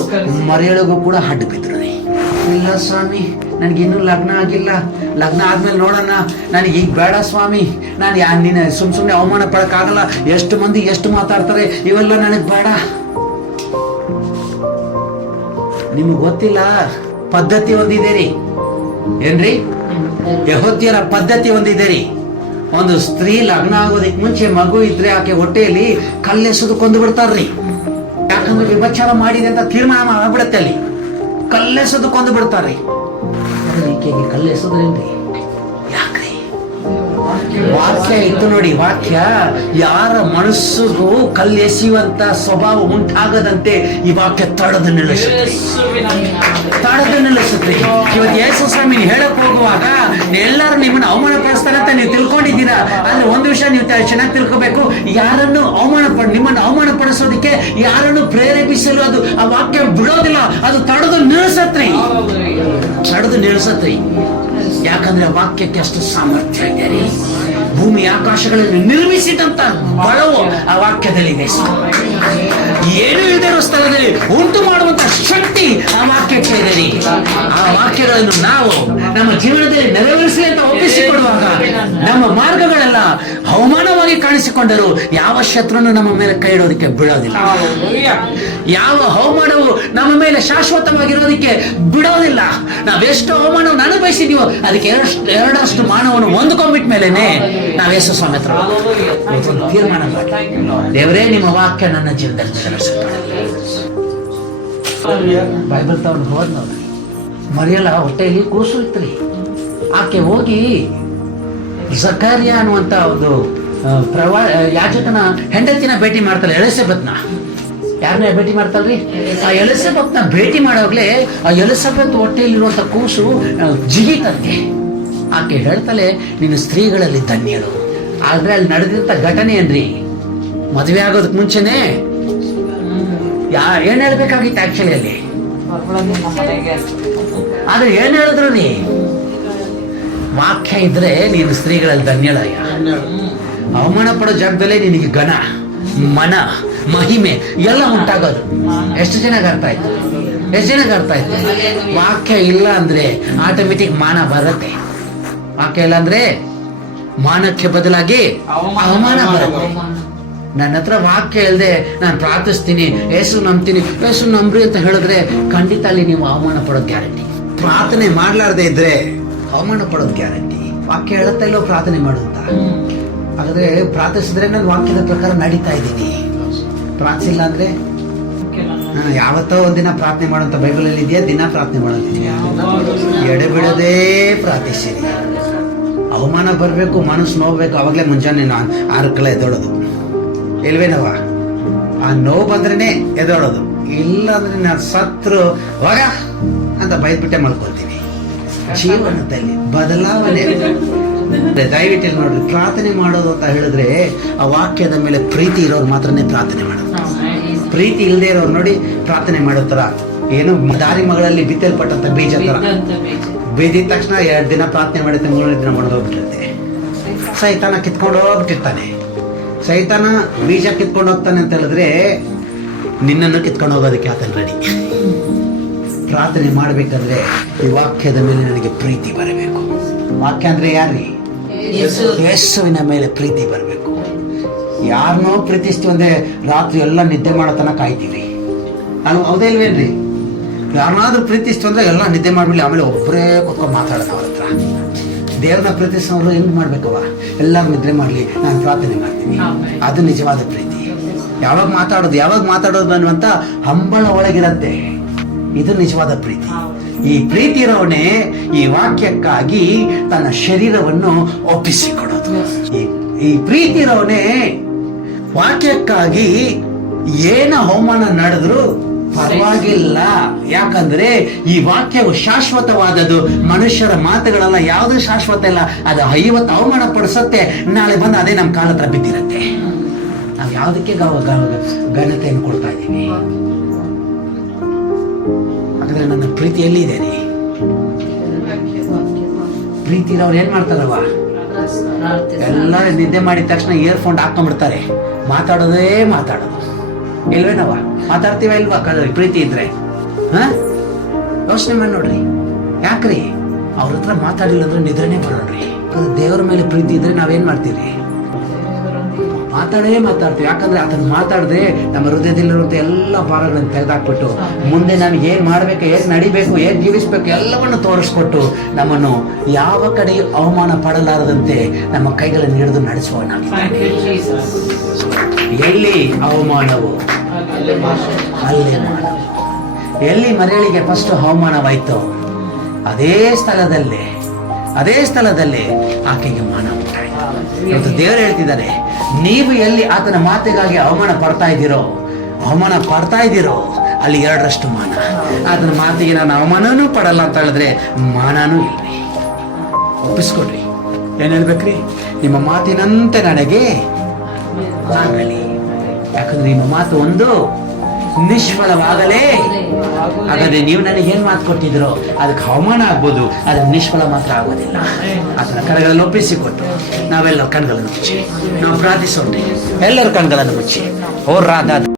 ಮರೆಯಳಿಗೂ ಕೂಡ ಅಡ್ಡು ಬಿದ್ರು. ಇಲ್ಲ ಸ್ವಾಮಿ, ನನಗಿನ್ನೂ ಲಗ್ನ ಆಗಿಲ್ಲ, ಲಗ್ನ ಆದ್ಮೇಲೆ ನೋಡೋಣ, ನನಗೆ ಈಗ ಬೇಡ ಸ್ವಾಮಿ, ನಾನು ನೀನು ಸುಮ್ಮನೆ ಅವಮಾನ ಪಡಕ್ಕಾಗಲ್ಲ, ಎಷ್ಟು ಮಂದಿ ಎಷ್ಟು ಮಾತಾಡ್ತಾರೆ, ಇವೆಲ್ಲ ನನಗೆ ಬೇಡ. ನಿಮಗೆ ಗೊತ್ತಿಲ್ಲ, ಪದ್ಧತಿ ಒಂದಿದೆ ಏನ್ರಿ, ಯೆಹೂದ್ಯರ ಪದ್ಧತಿ ಒಂದಿದೆ. ಒಂದು ಸ್ತ್ರೀ ಲಗ್ನ ಆಗೋದಕ್ಕೆ ಮುಂಚೆ ಮಗು ಇದ್ರೆ ಆಕೆ ಹೊಟ್ಟೆಯಲ್ಲಿ ಕಲ್ಲೆಸೆದು ಕೊಂದು ಬಿಡ್ತಾರ್ರಿ. ಯಾಕಂದ್ರೆ ವಿಭಚಾರ ಮಾಡಿದೆ ಅಂತ ತೀರ್ಮಾನ ಆಗ್ಬಿಡತ್ತೆ, ಅಲ್ಲಿ ಕಲ್ಲೆಸೆದು ಕೊಂದು ಬಿಡ್ತಾರ್ರಿ. ಈಕೆಗೆ ಕಲ್ಲೆಸೋದ್ರೇನ್ರಿ? ಯಾಕ್ರಿ? ವಾಕ್ಯ ಇತ್ತು ನೋಡಿ, ವಾಕ್ಯ ಯಾರ ಮನಸ್ಸಿಗೂ ಕಲ್ಲೆಸೆಯುವಂತ ಸ್ವಭಾವ ಉಂಟಾಗದಂತೆ ಈ ವಾಕ್ಯ ತಡೆದು ನಿಲ್ಲಿಸುತ್ತೆ. ಇವತ್ತು ಯೇಸು ಸ್ವಾಮಿ ಹೇಳಕ್ ಹೋಗುವಾಗ ಎಲ್ಲರೂ ನಿಮ್ಮನ್ನ ಅವಮಾನ ಪಡಿಸ್ತಾರೆ ಅಂತ ನೀವು ತಿಳ್ಕೊಂಡಿದ್ದೀರಾ. ಆದ್ರೆ ಒಂದು ವಿಷಯ ನೀವು ಚೆನ್ನಾಗಿ ತಿಳ್ಕೋಬೇಕು, ಯಾರನ್ನು ನಿಮ್ಮನ್ನು ಅವಮಾನ ಪಡಿಸೋದಕ್ಕೆ ಯಾರನ್ನು ಪ್ರೇರೇಪಿಸಲು ಅದು ಆ ವಾಕ್ಯ ಬಿಡೋದಿಲ್ಲ, ಅದು ತಡೆದು ನಿಲ್ಲಿಸತ್ರಿ, ತಡೆದು ನಿಲ್ಲಿಸತ್ರಿ. ಯಾಕಂದ್ರೆ ವಾಕ್ಯಕ್ಕೆ ಅಷ್ಟು ಸಾಮರ್ಥ್ಯ ಇದೆ ರೀ. ಭೂಮಿ ಆಕಾಶಗಳನ್ನು ನಿರ್ಮಿಸಿದಂತ ಬಲವು ಆ ವಾಕ್ಯದಲ್ಲಿದೆ. ಏನು ಇಲ್ಲದೆ ಇರೋ ಸ್ಥಳದಲ್ಲಿ ಉಂಟು ಮಾಡುವಂತ ಶಕ್ತಿ ಆ ವಾಕ್ಯಕ್ಕೆ ಇದೆ ರೀ. ಆ ವಾಕ್ಯಗಳನ್ನು ನಾವು ನಮ್ಮ ಜೀವನದಲ್ಲಿ ನೆರವೇರಿಸಿ ಅಂತ ಒಪ್ಪಿಸಿಕೊಡುವಾಗ ನಮ್ಮ ಮಾರ್ಗಗಳೆಲ್ಲ ಅವಮಾನವಾಗಿ ಕಾಣಿಸಿಕೊಂಡರು ಯಾವ ಶತ್ರುನು ನಮ್ಮ ಮೇಲೆ ಕೈ ಇಡೋದಕ್ಕೆ ಬಿಡೋದಿಲ್ಲ. ಯಾವ ಅವಮಾನವು ನಮ್ಮ ಮೇಲೆ ಶಾಶ್ವತವಾಗಿರೋದಕ್ಕೆ ಬಿಡೋದಿಲ್ಲ. ನಾವೆಷ್ಟು ಅವಮಾನವನ್ನು ಅನುಭವಿಸಿದೀವೋ ಅದಕ್ಕೆ ಎರಡಷ್ಟು ಮಾನವನ್ನು ಹೊಂದ್ಕೊಂಡ್ಬಿಟ್ಟ ಮೇಲೆನೆ ನಾವು ಯೇಸು ಸ್ವಾಮಿ ಹತ್ರ ತೀರ್ಮಾನ ಮಾಡಿ, ದೇವರೇ ನಿಮ್ಮ ವಾಕ್ಯ ನನ್ನ ಜೀವನದಲ್ಲಿ ಬೈಬಲ್ ತಗೊಂಡು ಹೋದ್ ನೋಡ್ರಿ. ಮರಿಯಲ್ಲ ಹೊಟ್ಟೆಯಲ್ಲಿ ಕೂಸು ಇತ್ರಿ. ಆಕೆ ಹೋಗಿ ಜಕರ್ಯ ಅನ್ನುವಂತ ಒಂದು ಯಾಜಕನ ಹೆಂಡತಿನ ಭೇಟಿ ಮಾಡ್ತಾಳೆ, ಎಲಿಸಬೆತ್ನ. ಯಾರನ್ನ ಭೇಟಿ ಮಾಡ್ತಾಳ್ರಿ? ಆ ಎಲಿಸಬೆತ್ನ ಭೇಟಿ ಮಾಡೋಗ್ಲೇ ಆ ಎಲಿಸಬೆತ್ ಹೊಟ್ಟೆಯಲ್ಲಿರುವಂತ ಕೂಸು ಜಿಗಿತಂತೆ. ಆಕೆ ಹೇಳ್ತಾಳೆ, ನೀನು ಸ್ತ್ರೀಗಳಲ್ಲಿ ಧನ್ಯಳು. ಆದ್ರೆ ಅಲ್ಲಿ ನಡೆದಿದ್ದ ಘಟನೆ ಏನ್ರಿ, ಮದುವೆ ಆಗೋದಕ್ಕೆ ಮುಂಚೆನೆ ಏನ್ ಹೇಳ್ಬೇಕಾಗಿತ್ತು ಆಕ್ಚುಲಿ ಅಲ್ಲಿ, ಆದ್ರೆ ಏನ್ ಹೇಳಿದ್ರು ನೀ ವಾಕ್ಯ ಇದ್ರೆ ನೀನು ಸ್ತ್ರೀಗಳಲ್ಲಿ ಧನ್ಯಳಯ್ಯ. ಅವಮಾನ ಪಡೋ ಜಾಗದಲ್ಲೇ ನಿನಗೆ ಘನ, ಮನ, ಮಹಿಮೆ ಎಲ್ಲ ಉಂಟಾಗೋದು. ಎಷ್ಟು ಜನಕ್ಕೆ ಅರ್ಥ ಆಯ್ತು? ಎಷ್ಟು ಜನಕ್ಕೆ ಅರ್ಥ ಆಯ್ತು? ವಾಕ್ಯ ಇಲ್ಲ ಅಂದ್ರೆ ಆಟೋಮೆಟಿಕ್ ಮಾನ ಬರುತ್ತೆ. ವಾಕ್ಯ ಇಲ್ಲ ಅಂದ್ರೆ ಮಾನಕ್ಕೆ ಬದಲಾಗಿ ಅವಮಾನ ಬರುತ್ತೆ. ನನ್ನ ಹತ್ರ ವಾಕ್ಯ ಇಲ್ಲದೆ ನಾನು ಪ್ರಾರ್ಥಿಸ್ತೀನಿ, ಯೇಸು ನಂಬ್ತೀನಿ, ಯೇಸು ನಂಬ್ರಿ ಅಂತ ಹೇಳಿದ್ರೆ ಖಂಡಿತ ಅಲ್ಲಿ ನೀವು ಅವಮಾನ ಪಡೋದು ಗ್ಯಾರಂಟಿ. ಪ್ರಾರ್ಥನೆ ಮಾಡ್ಲಾರ್ದೆ ಇದ್ರೆ ಅವಮಾನ ಪಡೋದು ಗ್ಯಾರಂಟಿ. ವಾಕ್ಯ ಹೇಳುತ್ತಾ ಇಲ್ಲೋ ಪ್ರಾರ್ಥನೆ ಮಾಡುವಂತ. ಹಾಗಾದ್ರೆ ಪ್ರಾರ್ಥಿಸಿದ್ರೆ ನಾನು ವಾಕ್ಯದ ಪ್ರಕಾರ ನಡೀತಾ ಇದ್ದೀನಿ. ಪ್ರಾರ್ಥಿಸಿಲ್ಲ ಅಂದ್ರೆ ಯಾವತ್ತೋ ಒಂದಿನ ಪ್ರಾರ್ಥನೆ ಮಾಡುವಂತ ಬೈಬಲ್ ಅಲ್ಲಿ ಇದೆಯಾ? ದಿನ ಪ್ರಾರ್ಥನೆ ಮಾಡೋದಿದೆಯಾ? ಎಡೆಬಿಡದೇ ಪ್ರಾರ್ಥಿಸಿರಿ. ಅವಮಾನ ಬರಬೇಕು, ಮನಸ್ಸು ನೋಡ್ಬೇಕು, ಅವಾಗಲೇ ಮುಂಜಾನೆ ನಾನು 6 ಎದ್ದೋಳೋದು. ಇಲ್ವೇನವ? ಆ ನೋವು ಬಂದ್ರೇನೆ ಎದ್ದೋಳೋದು. ಇಲ್ಲ ಅಂದ್ರೆ ನಾನು ಸತ್ರು ಹೋಗ ಅಂತ ಬೈದ್ಬಿಟ್ಟೆ ಮಾಡ್ಕೊಳ್ತೀನಿ. ಜೀವನದಲ್ಲಿ ಬದಲಾವಣೆ ದಯವಿಟ್ಟು ನೋಡ್ರಿ, ಪ್ರಾರ್ಥನೆ ಮಾಡೋದು ಅಂತ ಹೇಳಿದ್ರೆ ಆ ವಾಕ್ಯದ ಮೇಲೆ ಪ್ರೀತಿ ಇರೋರು ಮಾತ್ರನೇ ಪ್ರಾರ್ಥನೆ ಮಾಡೋದು. ಪ್ರೀತಿ ಇಲ್ಲದೆ ಇರೋರು ನೋಡಿ ಪ್ರಾರ್ಥನೆ ಮಾಡೋ ತರ ಏನು ದಾರಿ ಮಗಳಲ್ಲಿ ಬಿತ್ತಲ್ಪಟ್ಟಂತ ಬೀಜ ತರ ಬಿದ್ದಿದ ತಕ್ಷಣ 2 ದಿನ ಪ್ರಾರ್ಥನೆ ಮಾಡಿದ್ರೆ 3ನೇ ದಿನ ಒಣಗೋಗ್ಬಿಟ್ಟಿರುತ್ತೆ. ಸೈತಾನ ಕಿತ್ಕೊಂಡು ಹೋಗ್ಬಿಟ್ಟಿರ್ತಾನೆ. ಸೈತಾನ ಬೀಜ ಕಿತ್ಕೊಂಡು ಹೋಗ್ತಾನೆ ಅಂತ ಹೇಳಿದ್ರೆ ನಿನ್ನನ್ನು ಕಿತ್ಕೊಂಡು ಹೋಗೋದಕ್ಕೆ ಆತನ ರೆಡಿ. ಪ್ರಾರ್ಥನೆ ಮಾಡ್ಬೇಕಂದ್ರೆ ಈ ವಾಕ್ಯದ ಮೇಲೆ ನನಗೆ ಪ್ರೀತಿ ಬರಬೇಕು. ವಾಕ್ಯ ಅಂದ್ರೆ ಯಾರ್ರಿ? ಯೇಸುವಿನ ಮೇಲೆ ಪ್ರೀತಿ ಬರಬೇಕು. ಯಾರನ್ನೋ ಪ್ರೀತಿಸ್ತೀವಿ ಅಂದ್ರೆ ರಾತ್ರಿ ಎಲ್ಲ ನಿದ್ದೆ ಮಾಡೋ ತನಕ ಕಾಯ್ತೀವಿ. ನಾನು ಹೌದೇ ಇಲ್ವೇನ್ರಿ? ಯಾರನ್ನಾದ್ರೂ ಪ್ರೀತಿಸ್ತು ಅಂದ್ರೆ ಎಲ್ಲ ನಿದ್ದೆ ಮಾಡ್ಬಿಡ್ಲಿ, ಆಮೇಲೆ ಒಬ್ಬರೇ ಕೂತ್ಕೊಂಡು ಮಾತಾಡೋಣ ಅವ್ರ ಹತ್ರ. ದೇವ್ರನ್ನ ಪ್ರೀತಿಸೋರು ಹೆಂಗ್ ಮಾಡ್ಬೇಕವ? ಎಲ್ಲರೂ ನಿದ್ರೆ ಮಾಡ್ಲಿ, ನಾನು ಪ್ರಾರ್ಥನೆ ಮಾಡ್ತೀನಿ. ಅದು ನಿಜವಾದ ಪ್ರೀತಿ. ಯಾವಾಗ ಮಾತಾಡೋದು ಅನ್ನುವಂತ ಹಂಬಲ ಒಳಗಿರತ್ತೆ. ಇದು ನಿಜವಾದ ಪ್ರೀತಿ. ಈ ಪ್ರೀತಿ ಇರೋನೇ ಈ ವಾಕ್ಯಕ್ಕಾಗಿ ತನ್ನ ಶರೀರವನ್ನು ಒಪ್ಪಿಸಿಕೊಡೋದು. ಈ ಪ್ರೀತಿ ಇರೋನೇ ವಾಕ್ಯಕ್ಕಾಗಿ ಏನ ಅವಮಾನ ನಡೆದ್ರು ಪರವಾಗಿಲ್ಲ. ಯಾಕಂದ್ರೆ ಈ ವಾಕ್ಯವು ಶಾಶ್ವತವಾದದ್ದು. ಮನುಷ್ಯರ ಮಾತುಗಳೆಲ್ಲ ಯಾವುದು ಶಾಶ್ವತ ಇಲ್ಲ. ಅದು ಇವತ್ತು ಅವಮಾನ ಪಡಿಸತ್ತೆ, ನಾಳೆ ಬಂದು ಅದೇ ನಮ್ಮ ಕಾಲ ಹತ್ರ ಬಿದ್ದಿರತ್ತೆ. ನಾವು ಯಾವುದಕ್ಕೆ ಘನತೆಯನ್ನು ಕೊಡ್ತಾ ಇದ್ದೀವಿ? ಹಾಗಾದ್ರೆ ನನ್ನ ಪ್ರೀತಿ ಎಲ್ಲಿದೆ ರೀ? ಪ್ರೀತಿ ಇರೋರು ಏನ್ ಮಾಡ್ತಾರವ? ಎಲ್ಲ ನಿದ್ದೆ ಮಾಡಿದ ತಕ್ಷಣ ಇಯರ್ಫೋನ್ ಹಾಕೊಂಡ್ಬಿಡ್ತಾರೆ, ಮಾತಾಡೋದು. ಇಲ್ವೇನವ? ಮಾತಾಡ್ತೀವ ಇಲ್ವಾ? ಪ್ರೀತಿ ಇದ್ರೆ ಯೋಚನೆ ಮಾಡಿ ನೋಡ್ರಿ. ಯಾಕ್ರಿ ಅವ್ರ ಹತ್ರ ಮಾತಾಡಿಲ್ಲ ಅಂದ್ರೆ ನಿದ್ರೆನೇ ಮಾಡೋಡ್ರಿ. ದೇವರ ಮೇಲೆ ಪ್ರೀತಿ ಇದ್ರೆ ನಾವೇನ್ ಮಾಡ್ತೀವಿ? ಮಾತಾಡ್ತೀವಿ. ಯಾಕಂದ್ರೆ ಅದನ್ನ ಮಾತಾಡಿದ್ರೆ ನಮ್ಮ ಹೃದಯದಲ್ಲಿರುವಂತ ಎಲ್ಲ ಭಾರಗಳನ್ನು ತೆಗೆದಾಕ್ಬಿಟ್ಟು ಮುಂದೆ ನಮ್ಗೆ ಏನ್ ಮಾಡ್ಬೇಕು, ಹೇಗ್ ನಡಿಬೇಕು, ಹೇಗ್ ಜೀವಿಸ್ಬೇಕು ಎಲ್ಲವನ್ನು ತೋರಿಸ್ಕೊಟ್ಟು ನಮ್ಮನ್ನು ಯಾವ ಕಡೆ ಅವಮಾನ ಪಡಲಾರದಂತೆ ನಮ್ಮ ಕೈಗಳನ್ನು ಹಿಡಿದು ನಡೆಸುವ. ಎಲ್ಲಿ ಅವಮಾನವು ಅಲ್ಲೇ ಮಾನವ. ಎಲ್ಲಿ ಮರೆಯಳಿಗೆ ಫಸ್ಟ್ ಅವಮಾನವಾಯ್ತು ಅದೇ ಸ್ಥಳದಲ್ಲೇ ಆಕೆಗೆ ಮಾನ ಉಂಟಾಯಿತು. ಇವತ್ತು ದೇವರು ಹೇಳ್ತಿದ್ದಾರೆ, ನೀವು ಎಲ್ಲಿ ಆತನ ಮಾತಿಗಾಗಿ ಅವಮಾನ ಪಡ್ತಾ ಇದ್ದೀರೋ ಅಲ್ಲಿ 2ರಷ್ಟು ಮಾನ. ಆತನ ಮಾತಿಗೆ ನಾನು ಅವಮಾನನೂ ಪಡಲ್ಲ ಅಂತ ಹೇಳಿದ್ರೆ ಮಾನನೂ ಇಲ್ರಿ. ಒಪ್ಪಿಸ್ಕೊಡ್ರಿ. ಏನ್ ಹೇಳ್ಬೇಕ್ರಿ? ನಿಮ್ಮ ಮಾತಿನಂತೆ ನನಗೆ ಆಗಲಿ. ಯಾಕಂದ್ರೆ ನಿಮ್ಮ ಮಾತು ಒಂದು ನಿಷ್ಫಲವಾಗಲೇ. ಹಾಗಾದ್ರೆ ನೀವು ನನಗೆ ಏನ್ ಮಾತು ಕೊಟ್ಟಿದ್ರು ಅದಕ್ಕೆ ಅವಮಾನ ಆಗ್ಬೋದು, ಅದ್ರ ನಿಷ್ಫಲ ಮಾತ್ರ ಆಗೋದಿಲ್ಲ. ಅದನ್ನ ಕರಗಳಲ್ಲಿ ಒಪ್ಪಿಸಿಕೊಟ್ಟು ನಾವೆಲ್ಲ ಕಣ್ಗಳನ್ನು ಮುಚ್ಚಿ ನಾವು ಪ್ರಾರ್ಥಿಸೋಣ್ರಿ. ಎಲ್ಲರ ಕಣ್ಗಳನ್ನು ಮುಚ್ಚಿ.